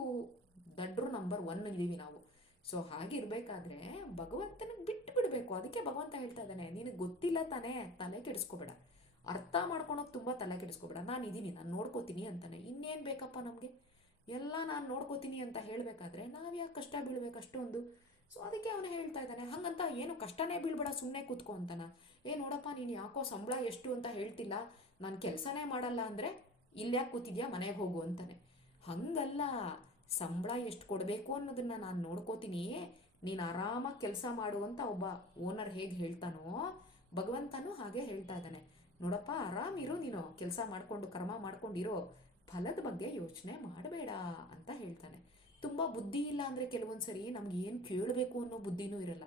ದಡ್ರು ನಂಬರ್ ಒನ್ ಇದ್ದೀವಿ ನಾವು. ಸೊ ಹಾಗಿರ್ಬೇಕಾದ್ರೆ ಭಗವಂತನಿಗೆ ಬಿಟ್ಟು ಬಿಡಬೇಕು. ಅದಕ್ಕೆ ಭಗವಂತ ಹೇಳ್ತಾ ಇದ್ದಾನೆ, ನಿನಗೆ ಗೊತ್ತಿಲ್ಲ ತಾನೇ, ತಲೆ ಕೆಡಿಸ್ಕೋಬೇಡ. ಅರ್ಥ ಮಾಡ್ಕೊಳೋಕೆ ತುಂಬ ತಲೆ ಕೆಡಿಸ್ಕೋಬೇಡ. ನಾನು ಇದ್ದೀನಿ ನಾನು ನೋಡ್ಕೋತೀನಿ ಅಂತಾನೆ. ಇನ್ನೇನು ಬೇಕಪ್ಪ ನಮಗೆ? ಎಲ್ಲ ನಾನು ನೋಡ್ಕೋತೀನಿ ಅಂತ ಹೇಳಬೇಕಾದ್ರೆ ನಾವು ಯಾಕೆ ಕಷ್ಟ ಬೀಳ್ಬೇಕು ಅಷ್ಟೊಂದು? ಸೊ ಅದಕ್ಕೆ ಅವನು ಹೇಳ್ತಾ ಇದ್ದಾನೆ, ಹಂಗಂತ ಏನು ಕಷ್ಟನೇ ಬೀಳ್ಬೇಡ ಸುಮ್ಮನೆ ಕೂತ್ಕೋ ಅಂತಾನ. ಏ, ನೋಡಪ್ಪ, ನೀನು ಯಾಕೋ ಸಂಬಳ ಎಷ್ಟು ಅಂತ ಹೇಳ್ತಿಲ್ಲ. ನಾನು ಕೆಲಸನೇ ಮಾಡಲ್ಲ ಅಂದರೆ ಇಲ್ಯಾಕೆ ಕೂತಿದ್ಯಾ, ಮನೆಗೆ ಹೋಗು ಅಂತಾನೆ. ಹಂಗಲ್ಲ, ಸಂಬಳ ಎಷ್ಟು ಕೊಡಬೇಕು ಅನ್ನೋದನ್ನ ನಾನು ನೋಡ್ಕೋತೀನಿ. ನೀನು ಆರಾಮಾಗಿ ಕೆಲಸ ಮಾಡುವಂತ ಒಬ್ಬ ಓನರ್ ಹೇಗೆ ಹೇಳ್ತಾನೋ, ಭಗವಂತನೂ ಹಾಗೆ ಹೇಳ್ತಾ ಇದ್ದಾನೆ. ನೋಡಪ್ಪ, ಆರಾಮಿರು ನೀನು. ಕೆಲಸ ಮಾಡಿಕೊಂಡು, ಕರ್ಮ ಮಾಡ್ಕೊಂಡಿರೋ ಫಲದ ಬಗ್ಗೆ ಯೋಚನೆ ಮಾಡಬೇಡ ಅಂತ ಹೇಳ್ತಾನೆ. ತುಂಬ ಬುದ್ಧಿ ಇಲ್ಲ ಅಂದರೆ ಕೆಲವೊಂದು ಸರಿ ನಮ್ಗೆ ಏನು ಕೇಳಬೇಕು ಅನ್ನೋ ಬುದ್ಧಿನೂ ಇರಲ್ಲ.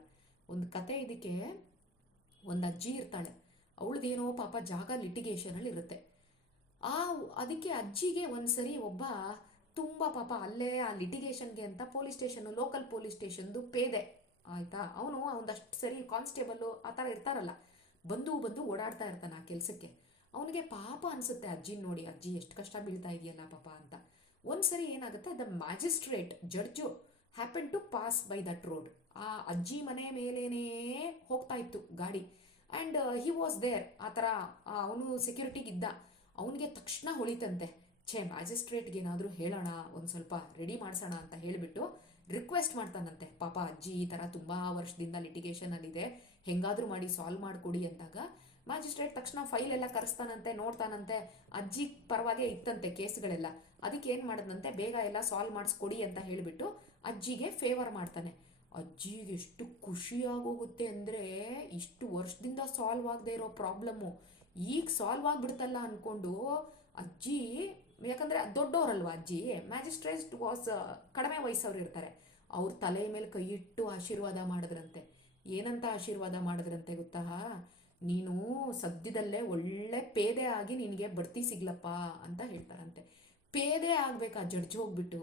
ಒಂದು ಕತೆ ಇದಕ್ಕೆ ಒಂದು ಅಜ್ಜಿ ಇರ್ತಾಳೆ. ಅವಳದೇನೋ ಪಾಪ ಜಾಗ ಲಿಟಿಗೇಷನಲ್ಲಿ ಇರುತ್ತೆ ಆ, ಅದಕ್ಕೆ ಅಜ್ಜಿಗೆ ಒಂದ್ಸರಿ ಒಬ್ಬ ತುಂಬ ಪಾಪ ಅಲ್ಲೇ ಆ ಲಿಟಿಗೇಷನ್ಗೆ ಅಂತ ಪೊಲೀಸ್ ಸ್ಟೇಷನ್ ಲೋಕಲ್ ಪೊಲೀಸ್ ಸ್ಟೇಷನ್ದು ಪೇದೆ. ಆಯ್ತಾ? ಅವನು ಒಂದಷ್ಟು ಸರಿ ಕಾನ್ಸ್ಟೇಬಲ್ಲು ಆ ಥರ ಇರ್ತಾರಲ್ಲ, ಬಂದು ಬಂದು ಓಡಾಡ್ತಾ ಇರ್ತಾನೆ ಆ ಕೆಲಸಕ್ಕೆ. ಅವನಿಗೆ ಪಾಪ ಅನಿಸುತ್ತೆ ಅಜ್ಜಿ ನೋಡಿ, ಅಜ್ಜಿ, ಎಷ್ಟು ಕಷ್ಟ ಬೀಳ್ತಾ ಇದೆಯಲ್ಲ ಪಾಪ ಅಂತ. ಒಂದ್ಸರಿ ಏನಾಗುತ್ತೆ the magistrate judge happen to pass by that road ಆ ಅಜ್ಜಿ ಮನೆ ಮೇಲೇನೇ ಹೋಗ್ತಾ ಇತ್ತು ಗಾಡಿ. ಆ್ಯಂಡ್ ಹಿ ವಾಸ್ ದೇರ್ ಆ ಥರ ಅವನು ಸೆಕ್ಯೂರಿಟಿಗಿದ್ದ ಅವನಿಗೆ ತಕ್ಷಣ ಹೊಳಿತಂತೆ. ಛೇ ಮ್ಯಾಜಿಸ್ಟ್ರೇಟ್ಗೆ ಏನಾದರೂ ಹೇಳೋಣ, ಒಂದು ಸ್ವಲ್ಪ ರೆಡಿ ಮಾಡಿಸೋಣ ಅಂತ ಹೇಳಿಬಿಟ್ಟು ರಿಕ್ವೆಸ್ಟ್ ಮಾಡ್ತಾನಂತೆ. ಪಾಪ ಅಜ್ಜಿ ಈ ಥರ ತುಂಬ ವರ್ಷದಿಂದ ಲಿಟಿಗೇಷನಲ್ಲಿದೆ, ಹೆಂಗಾದರೂ ಮಾಡಿ ಸಾಲ್ವ್ ಮಾಡಿಕೊಡಿ ಅಂದಾಗ ಮ್ಯಾಜಿಸ್ಟ್ರೇಟ್ ತಕ್ಷಣ ಫೈಲ್ ಎಲ್ಲ ಕರೆಸ್ತಾನಂತೆ, ನೋಡ್ತಾನಂತೆ. ಅಜ್ಜಿ ಪರವಾಗಿ ಇತ್ತಂತೆ ಕೇಸ್ಗಳೆಲ್ಲ. ಅದಕ್ಕೆ ಏನು ಮಾಡಿದಂತೆ ಬೇಗ ಎಲ್ಲ ಸಾಲ್ವ್ ಮಾಡಿಸ್ಕೊಡಿ ಅಂತ ಹೇಳಿಬಿಟ್ಟು ಅಜ್ಜಿಗೆ ಫೇವರ್ ಮಾಡ್ತಾನೆ. ಅಜ್ಜಿಗೆ ಎಷ್ಟು ಖುಷಿಯಾಗೋಗುತ್ತೆ ಅಂದರೆ ಇಷ್ಟು ವರ್ಷದಿಂದ ಸಾಲ್ವ್ ಆಗದೆ ಇರೋ ಪ್ರಾಬ್ಲಮ್ಮು ಈಗ ಸಾಲ್ವ್ ಆಗಿಬಿಡ್ತಲ್ಲ ಅಂದ್ಕೊಂಡು ಅಜ್ಜಿ ಯಾಕಂದರೆ ದೊಡ್ಡವರಲ್ವ ಅಜ್ಜಿ? ಮ್ಯಾಜಿಸ್ಟ್ರೇಟ್ ವಾಸ್ ಕಡಿಮೆ ವಯಸ್ಸವ್ರು ಇರ್ತಾರೆ. ಅವ್ರ ತಲೆ ಮೇಲೆ ಕೈ ಇಟ್ಟು ಆಶೀರ್ವಾದ ಮಾಡಿದ್ರಂತೆ. ಏನಂತ ಆಶೀರ್ವಾದ ಮಾಡಿದ್ರಂತೆ ಗೊತ್ತಾ? ನೀನು ಸದ್ಯದಲ್ಲೇ ಒಳ್ಳೆ ಪೇದೆ ಆಗಿ ನಿನಗೆ ಬಡ್ತಿ ಸಿಗ್ಲಪ್ಪ ಅಂತ ಹೇಳ್ತಾರಂತೆ. ಪೇದೆ ಆಗಬೇಕಾ ಜಡ್ಜ್ ಹೋಗ್ಬಿಟ್ಟು?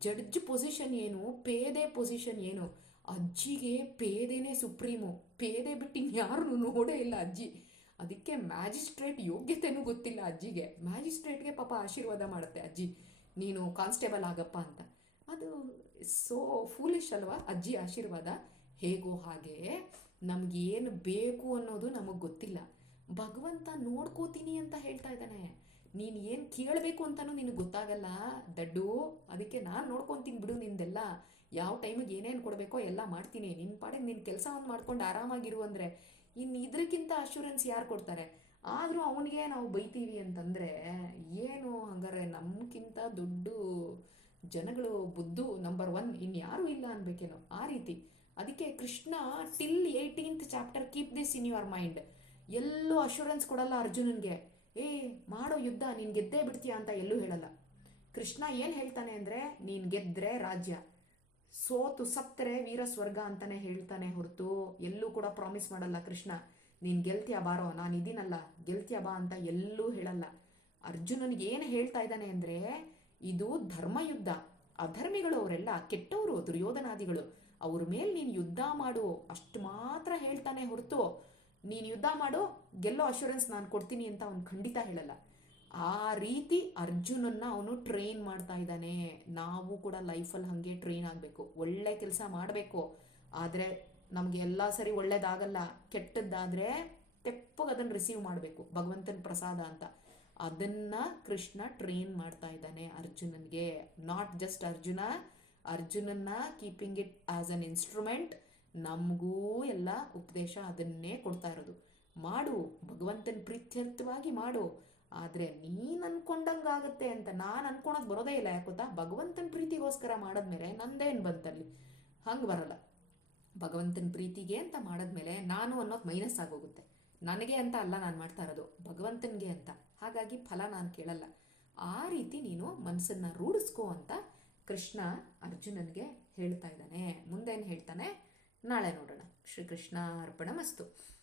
ಜಡ್ಜ್ ಪೊಸಿಷನ್ ಏನು? ಪೇದೆ ಪೊಸಿಷನ್ ಏನು? ಅಜ್ಜಿಗೆ ಪೇದೆನೇ ಸುಪ್ರೀಮು. ಪೇದೆ ಬಿಟ್ಟು ಇನ್ಯಾರು ನೋಡೇ ಇಲ್ಲ ಅಜ್ಜಿ. ಅದಕ್ಕೆ ಮ್ಯಾಜಿಸ್ಟ್ರೇಟ್ ಯೋಗ್ಯತೆನೂ ಗೊತ್ತಿಲ್ಲ ಅಜ್ಜಿಗೆ. ಮ್ಯಾಜಿಸ್ಟ್ರೇಟ್ಗೆ ಪಾಪ ಆಶೀರ್ವಾದ ಮಾಡುತ್ತೆ ಅಜ್ಜಿ. ನೀನು ಕಾನ್ಸ್ಟೇಬಲ್ ಆಗಪ್ಪ ಅಂತ. ಅದು ಸೋ ಫೂಲಿಶ್ ಅಲ್ವಾ ಅಜ್ಜಿ ಆಶೀರ್ವಾದ? ಹೇಗೋ ಹಾಗೆ ನಮಗೇನು ಬೇಕು ಅನ್ನೋದು ನಮಗೆ ಗೊತ್ತಿಲ್ಲ. ಭಗವಂತ ನೋಡ್ಕೋತೀನಿ ಅಂತ ಹೇಳ್ತಾ ಇದ್ದಾನೆ. ನೀನು ಏನು ಕೇಳಬೇಕು ಅಂತಲೂ ನಿನಗೆ ಗೊತ್ತಾಗಲ್ಲ. ದಡ್ಡು, ಅದಕ್ಕೆ ನಾನು ನೋಡ್ಕೊತೀನಿ ಬಿಡು ನಿಂದೆಲ್ಲ. ಯಾವ ಟೈಮಿಗೆ ಏನೇನು ಕೊಡಬೇಕೋ ಎಲ್ಲ ಮಾಡ್ತೀನಿ. ನಿನ್ನ ಪಾಡಿಗೆ ನಿನ್ನ ಕೆಲಸವನ್ನು ಮಾಡ್ಕೊಂಡು ಆರಾಮಾಗಿರು ಅಂದರೆ ಇನ್ನು ಇದಕ್ಕಿಂತ ಅಶ್ಯೂರೆನ್ಸ್ ಯಾರು ಕೊಡ್ತಾರೆ? ಆದರೂ ಅವನಿಗೆ ನಾವು ಬೈತೀವಿ ಅಂತಂದರೆ, ಏನು ಹಂಗಾರೆ ನಮಗಿಂತ ದೊಡ್ಡ ಜನಗಳು ಬುದ್ಧು ನಂಬರ್ ಒನ್ ಇನ್ಯಾರೂ ಇಲ್ಲ ಅನ್ಬೇಕೇನೋ, ಆ ರೀತಿ. ಅದಕ್ಕೆ Krishna till eighteenth chapter keep this in your mind ಎಲ್ಲೂ ಅಶ್ಯೂರೆನ್ಸ್ ಕೊಡಲ್ಲ ಅರ್ಜುನನ್ಗೆ. ಏ, ಮಾಡೋ ಯುದ್ಧ, ನೀನು ಗೆದ್ದೇ ಬಿಡ್ತೀಯ ಅಂತ ಎಲ್ಲೂ ಹೇಳಲ್ಲ. ಕೃಷ್ಣ ಏನು ಹೇಳ್ತಾನೆ ಅಂದರೆ, ನೀನು ಗೆದ್ದರೆ ರಾಜ್ಯ. ಸೋತು ಸತ್ತರೆ ವೀರ ಸ್ವರ್ಗ ಅಂತಾನೆ ಹೇಳ್ತಾನೆ ಹೊರತು, ಎಲ್ಲೂ ಕೂಡ ಪ್ರಾಮಿಸ್ ಮಾಡಲ್ಲ ಕೃಷ್ಣ. ನೀನು ಗೆಲ್ತಿಯ ಬಾರೋ, ನಾನು ಇದೀನಲ್ಲ ಗೆಲ್ತಿಯ ಬಾ ಅಂತ ಎಲ್ಲೂ ಹೇಳಲ್ಲ. ಅರ್ಜುನನಿಗೆ ಏನು ಹೇಳ್ತಾ ಇದ್ದಾನೆ ಅಂದರೆ, ಇದು ಧರ್ಮಯುದ್ಧ. ಅಧರ್ಮಿಗಳು ಅವರೆಲ್ಲ ಕೆಟ್ಟವರು, ದುರ್ಯೋಧನಾದಿಗಳು. ಅವ್ರ ಮೇಲೆ ನೀನು ಯುದ್ಧ ಮಾಡು, ಅಷ್ಟು ಮಾತ್ರ ಹೇಳ್ತಾನೆ ಹೊರತು. ನೀನು ಯುದ್ಧ ಮಾಡು, ಗೆಲ್ಲೋ ಅಶ್ಯೂರೆನ್ಸ್ ನಾನು ಕೊಡ್ತೀನಿ ಅಂತ ಅವ್ನು ಖಂಡಿತ ಹೇಳಲ್ಲ. ಆ ರೀತಿ ಅರ್ಜುನನ್ನ ಅವನು ಟ್ರೈನ್ ಮಾಡ್ತಾ ಇದ್ದಾನೆ. ನಾವು ಕೂಡ ಲೈಫಲ್ಲಿ ಹಾಗೆ ಟ್ರೈನ್ ಆಗಬೇಕು. ಒಳ್ಳೆ ಕೆಲಸ ಮಾಡಬೇಕು. ಆದರೆ ನಮಗೆ ಎಲ್ಲ ಸರಿ ಒಳ್ಳೇದಾಗಲ್ಲ. ಕೆಟ್ಟದ್ದಾದರೆ ತೆಪ್ಪಗೆ ಅದನ್ನು ರಿಸೀವ್ ಮಾಡಬೇಕು. ಭಗವಂತನ ಪ್ರಸಾದ ಅಂತ. ಅದನ್ನ ಕೃಷ್ಣ ಟ್ರೈನ್ ಮಾಡ್ತಾ ಇದ್ದಾನೆ ಅರ್ಜುನನ್ಗೆ. Not just Arjuna, ಅರ್ಜುನನ್ನ keeping it as an instrument ನಮಗೂ ಎಲ್ಲ ಉಪದೇಶ ಅದನ್ನೇ ಕೊಡ್ತಾ ಇರೋದು. ಮಾಡು, ಭಗವಂತನ ಪ್ರೀತ್ಯರ್ಥವಾಗಿ ಮಾಡು. ಆದರೆ ನೀನು ಅನ್ಕೊಂಡಂಗಾಗತ್ತೆ ಅಂತ ನಾನು ಅನ್ಕೊಳೋದು ಬರೋದೇ ಇಲ್ಲ ಯಾಕೊತ್ತಾ ಭಗವಂತನ ಪ್ರೀತಿಗೋಸ್ಕರ ಮಾಡಿದ್ಮೇಲೆ ನಂದೇನು ಬಂತಲ್ಲಿ? ಹಂಗೆ ಬರಲ್ಲ. ಭಗವಂತನ ಪ್ರೀತಿಗೆ ಅಂತ ಮಾಡಿದ್ಮೇಲೆ ನಾನು ಅನ್ನೋದು ಮೈನಸ್ ಆಗೋಗುತ್ತೆ. ನನಗೆ ಅಂತ ಅಲ್ಲ ನಾನು ಮಾಡ್ತಾ ಇರೋದು, ಭಗವಂತನಿಗೆ ಅಂತ. ಹಾಗಾಗಿ ಫಲ ನಾನು ಕೇಳಲ್ಲ. ಆ ರೀತಿ ನೀನು ಮನಸ್ಸನ್ನು ರೂಢಿಸ್ಕೋ ಅಂತ ಕೃಷ್ಣ ಅರ್ಜುನನಿಗೆ ಹೇಳ್ತಾ ಇದ್ದಾನೆ. ಮುಂದೇನು ಹೇಳ್ತಾನೆ? ನಾಳೆ ನೋಡೋಣ. ಶ್ರೀಕೃಷ್ಣ ಅರ್ಪಣ ಮಸ್ತು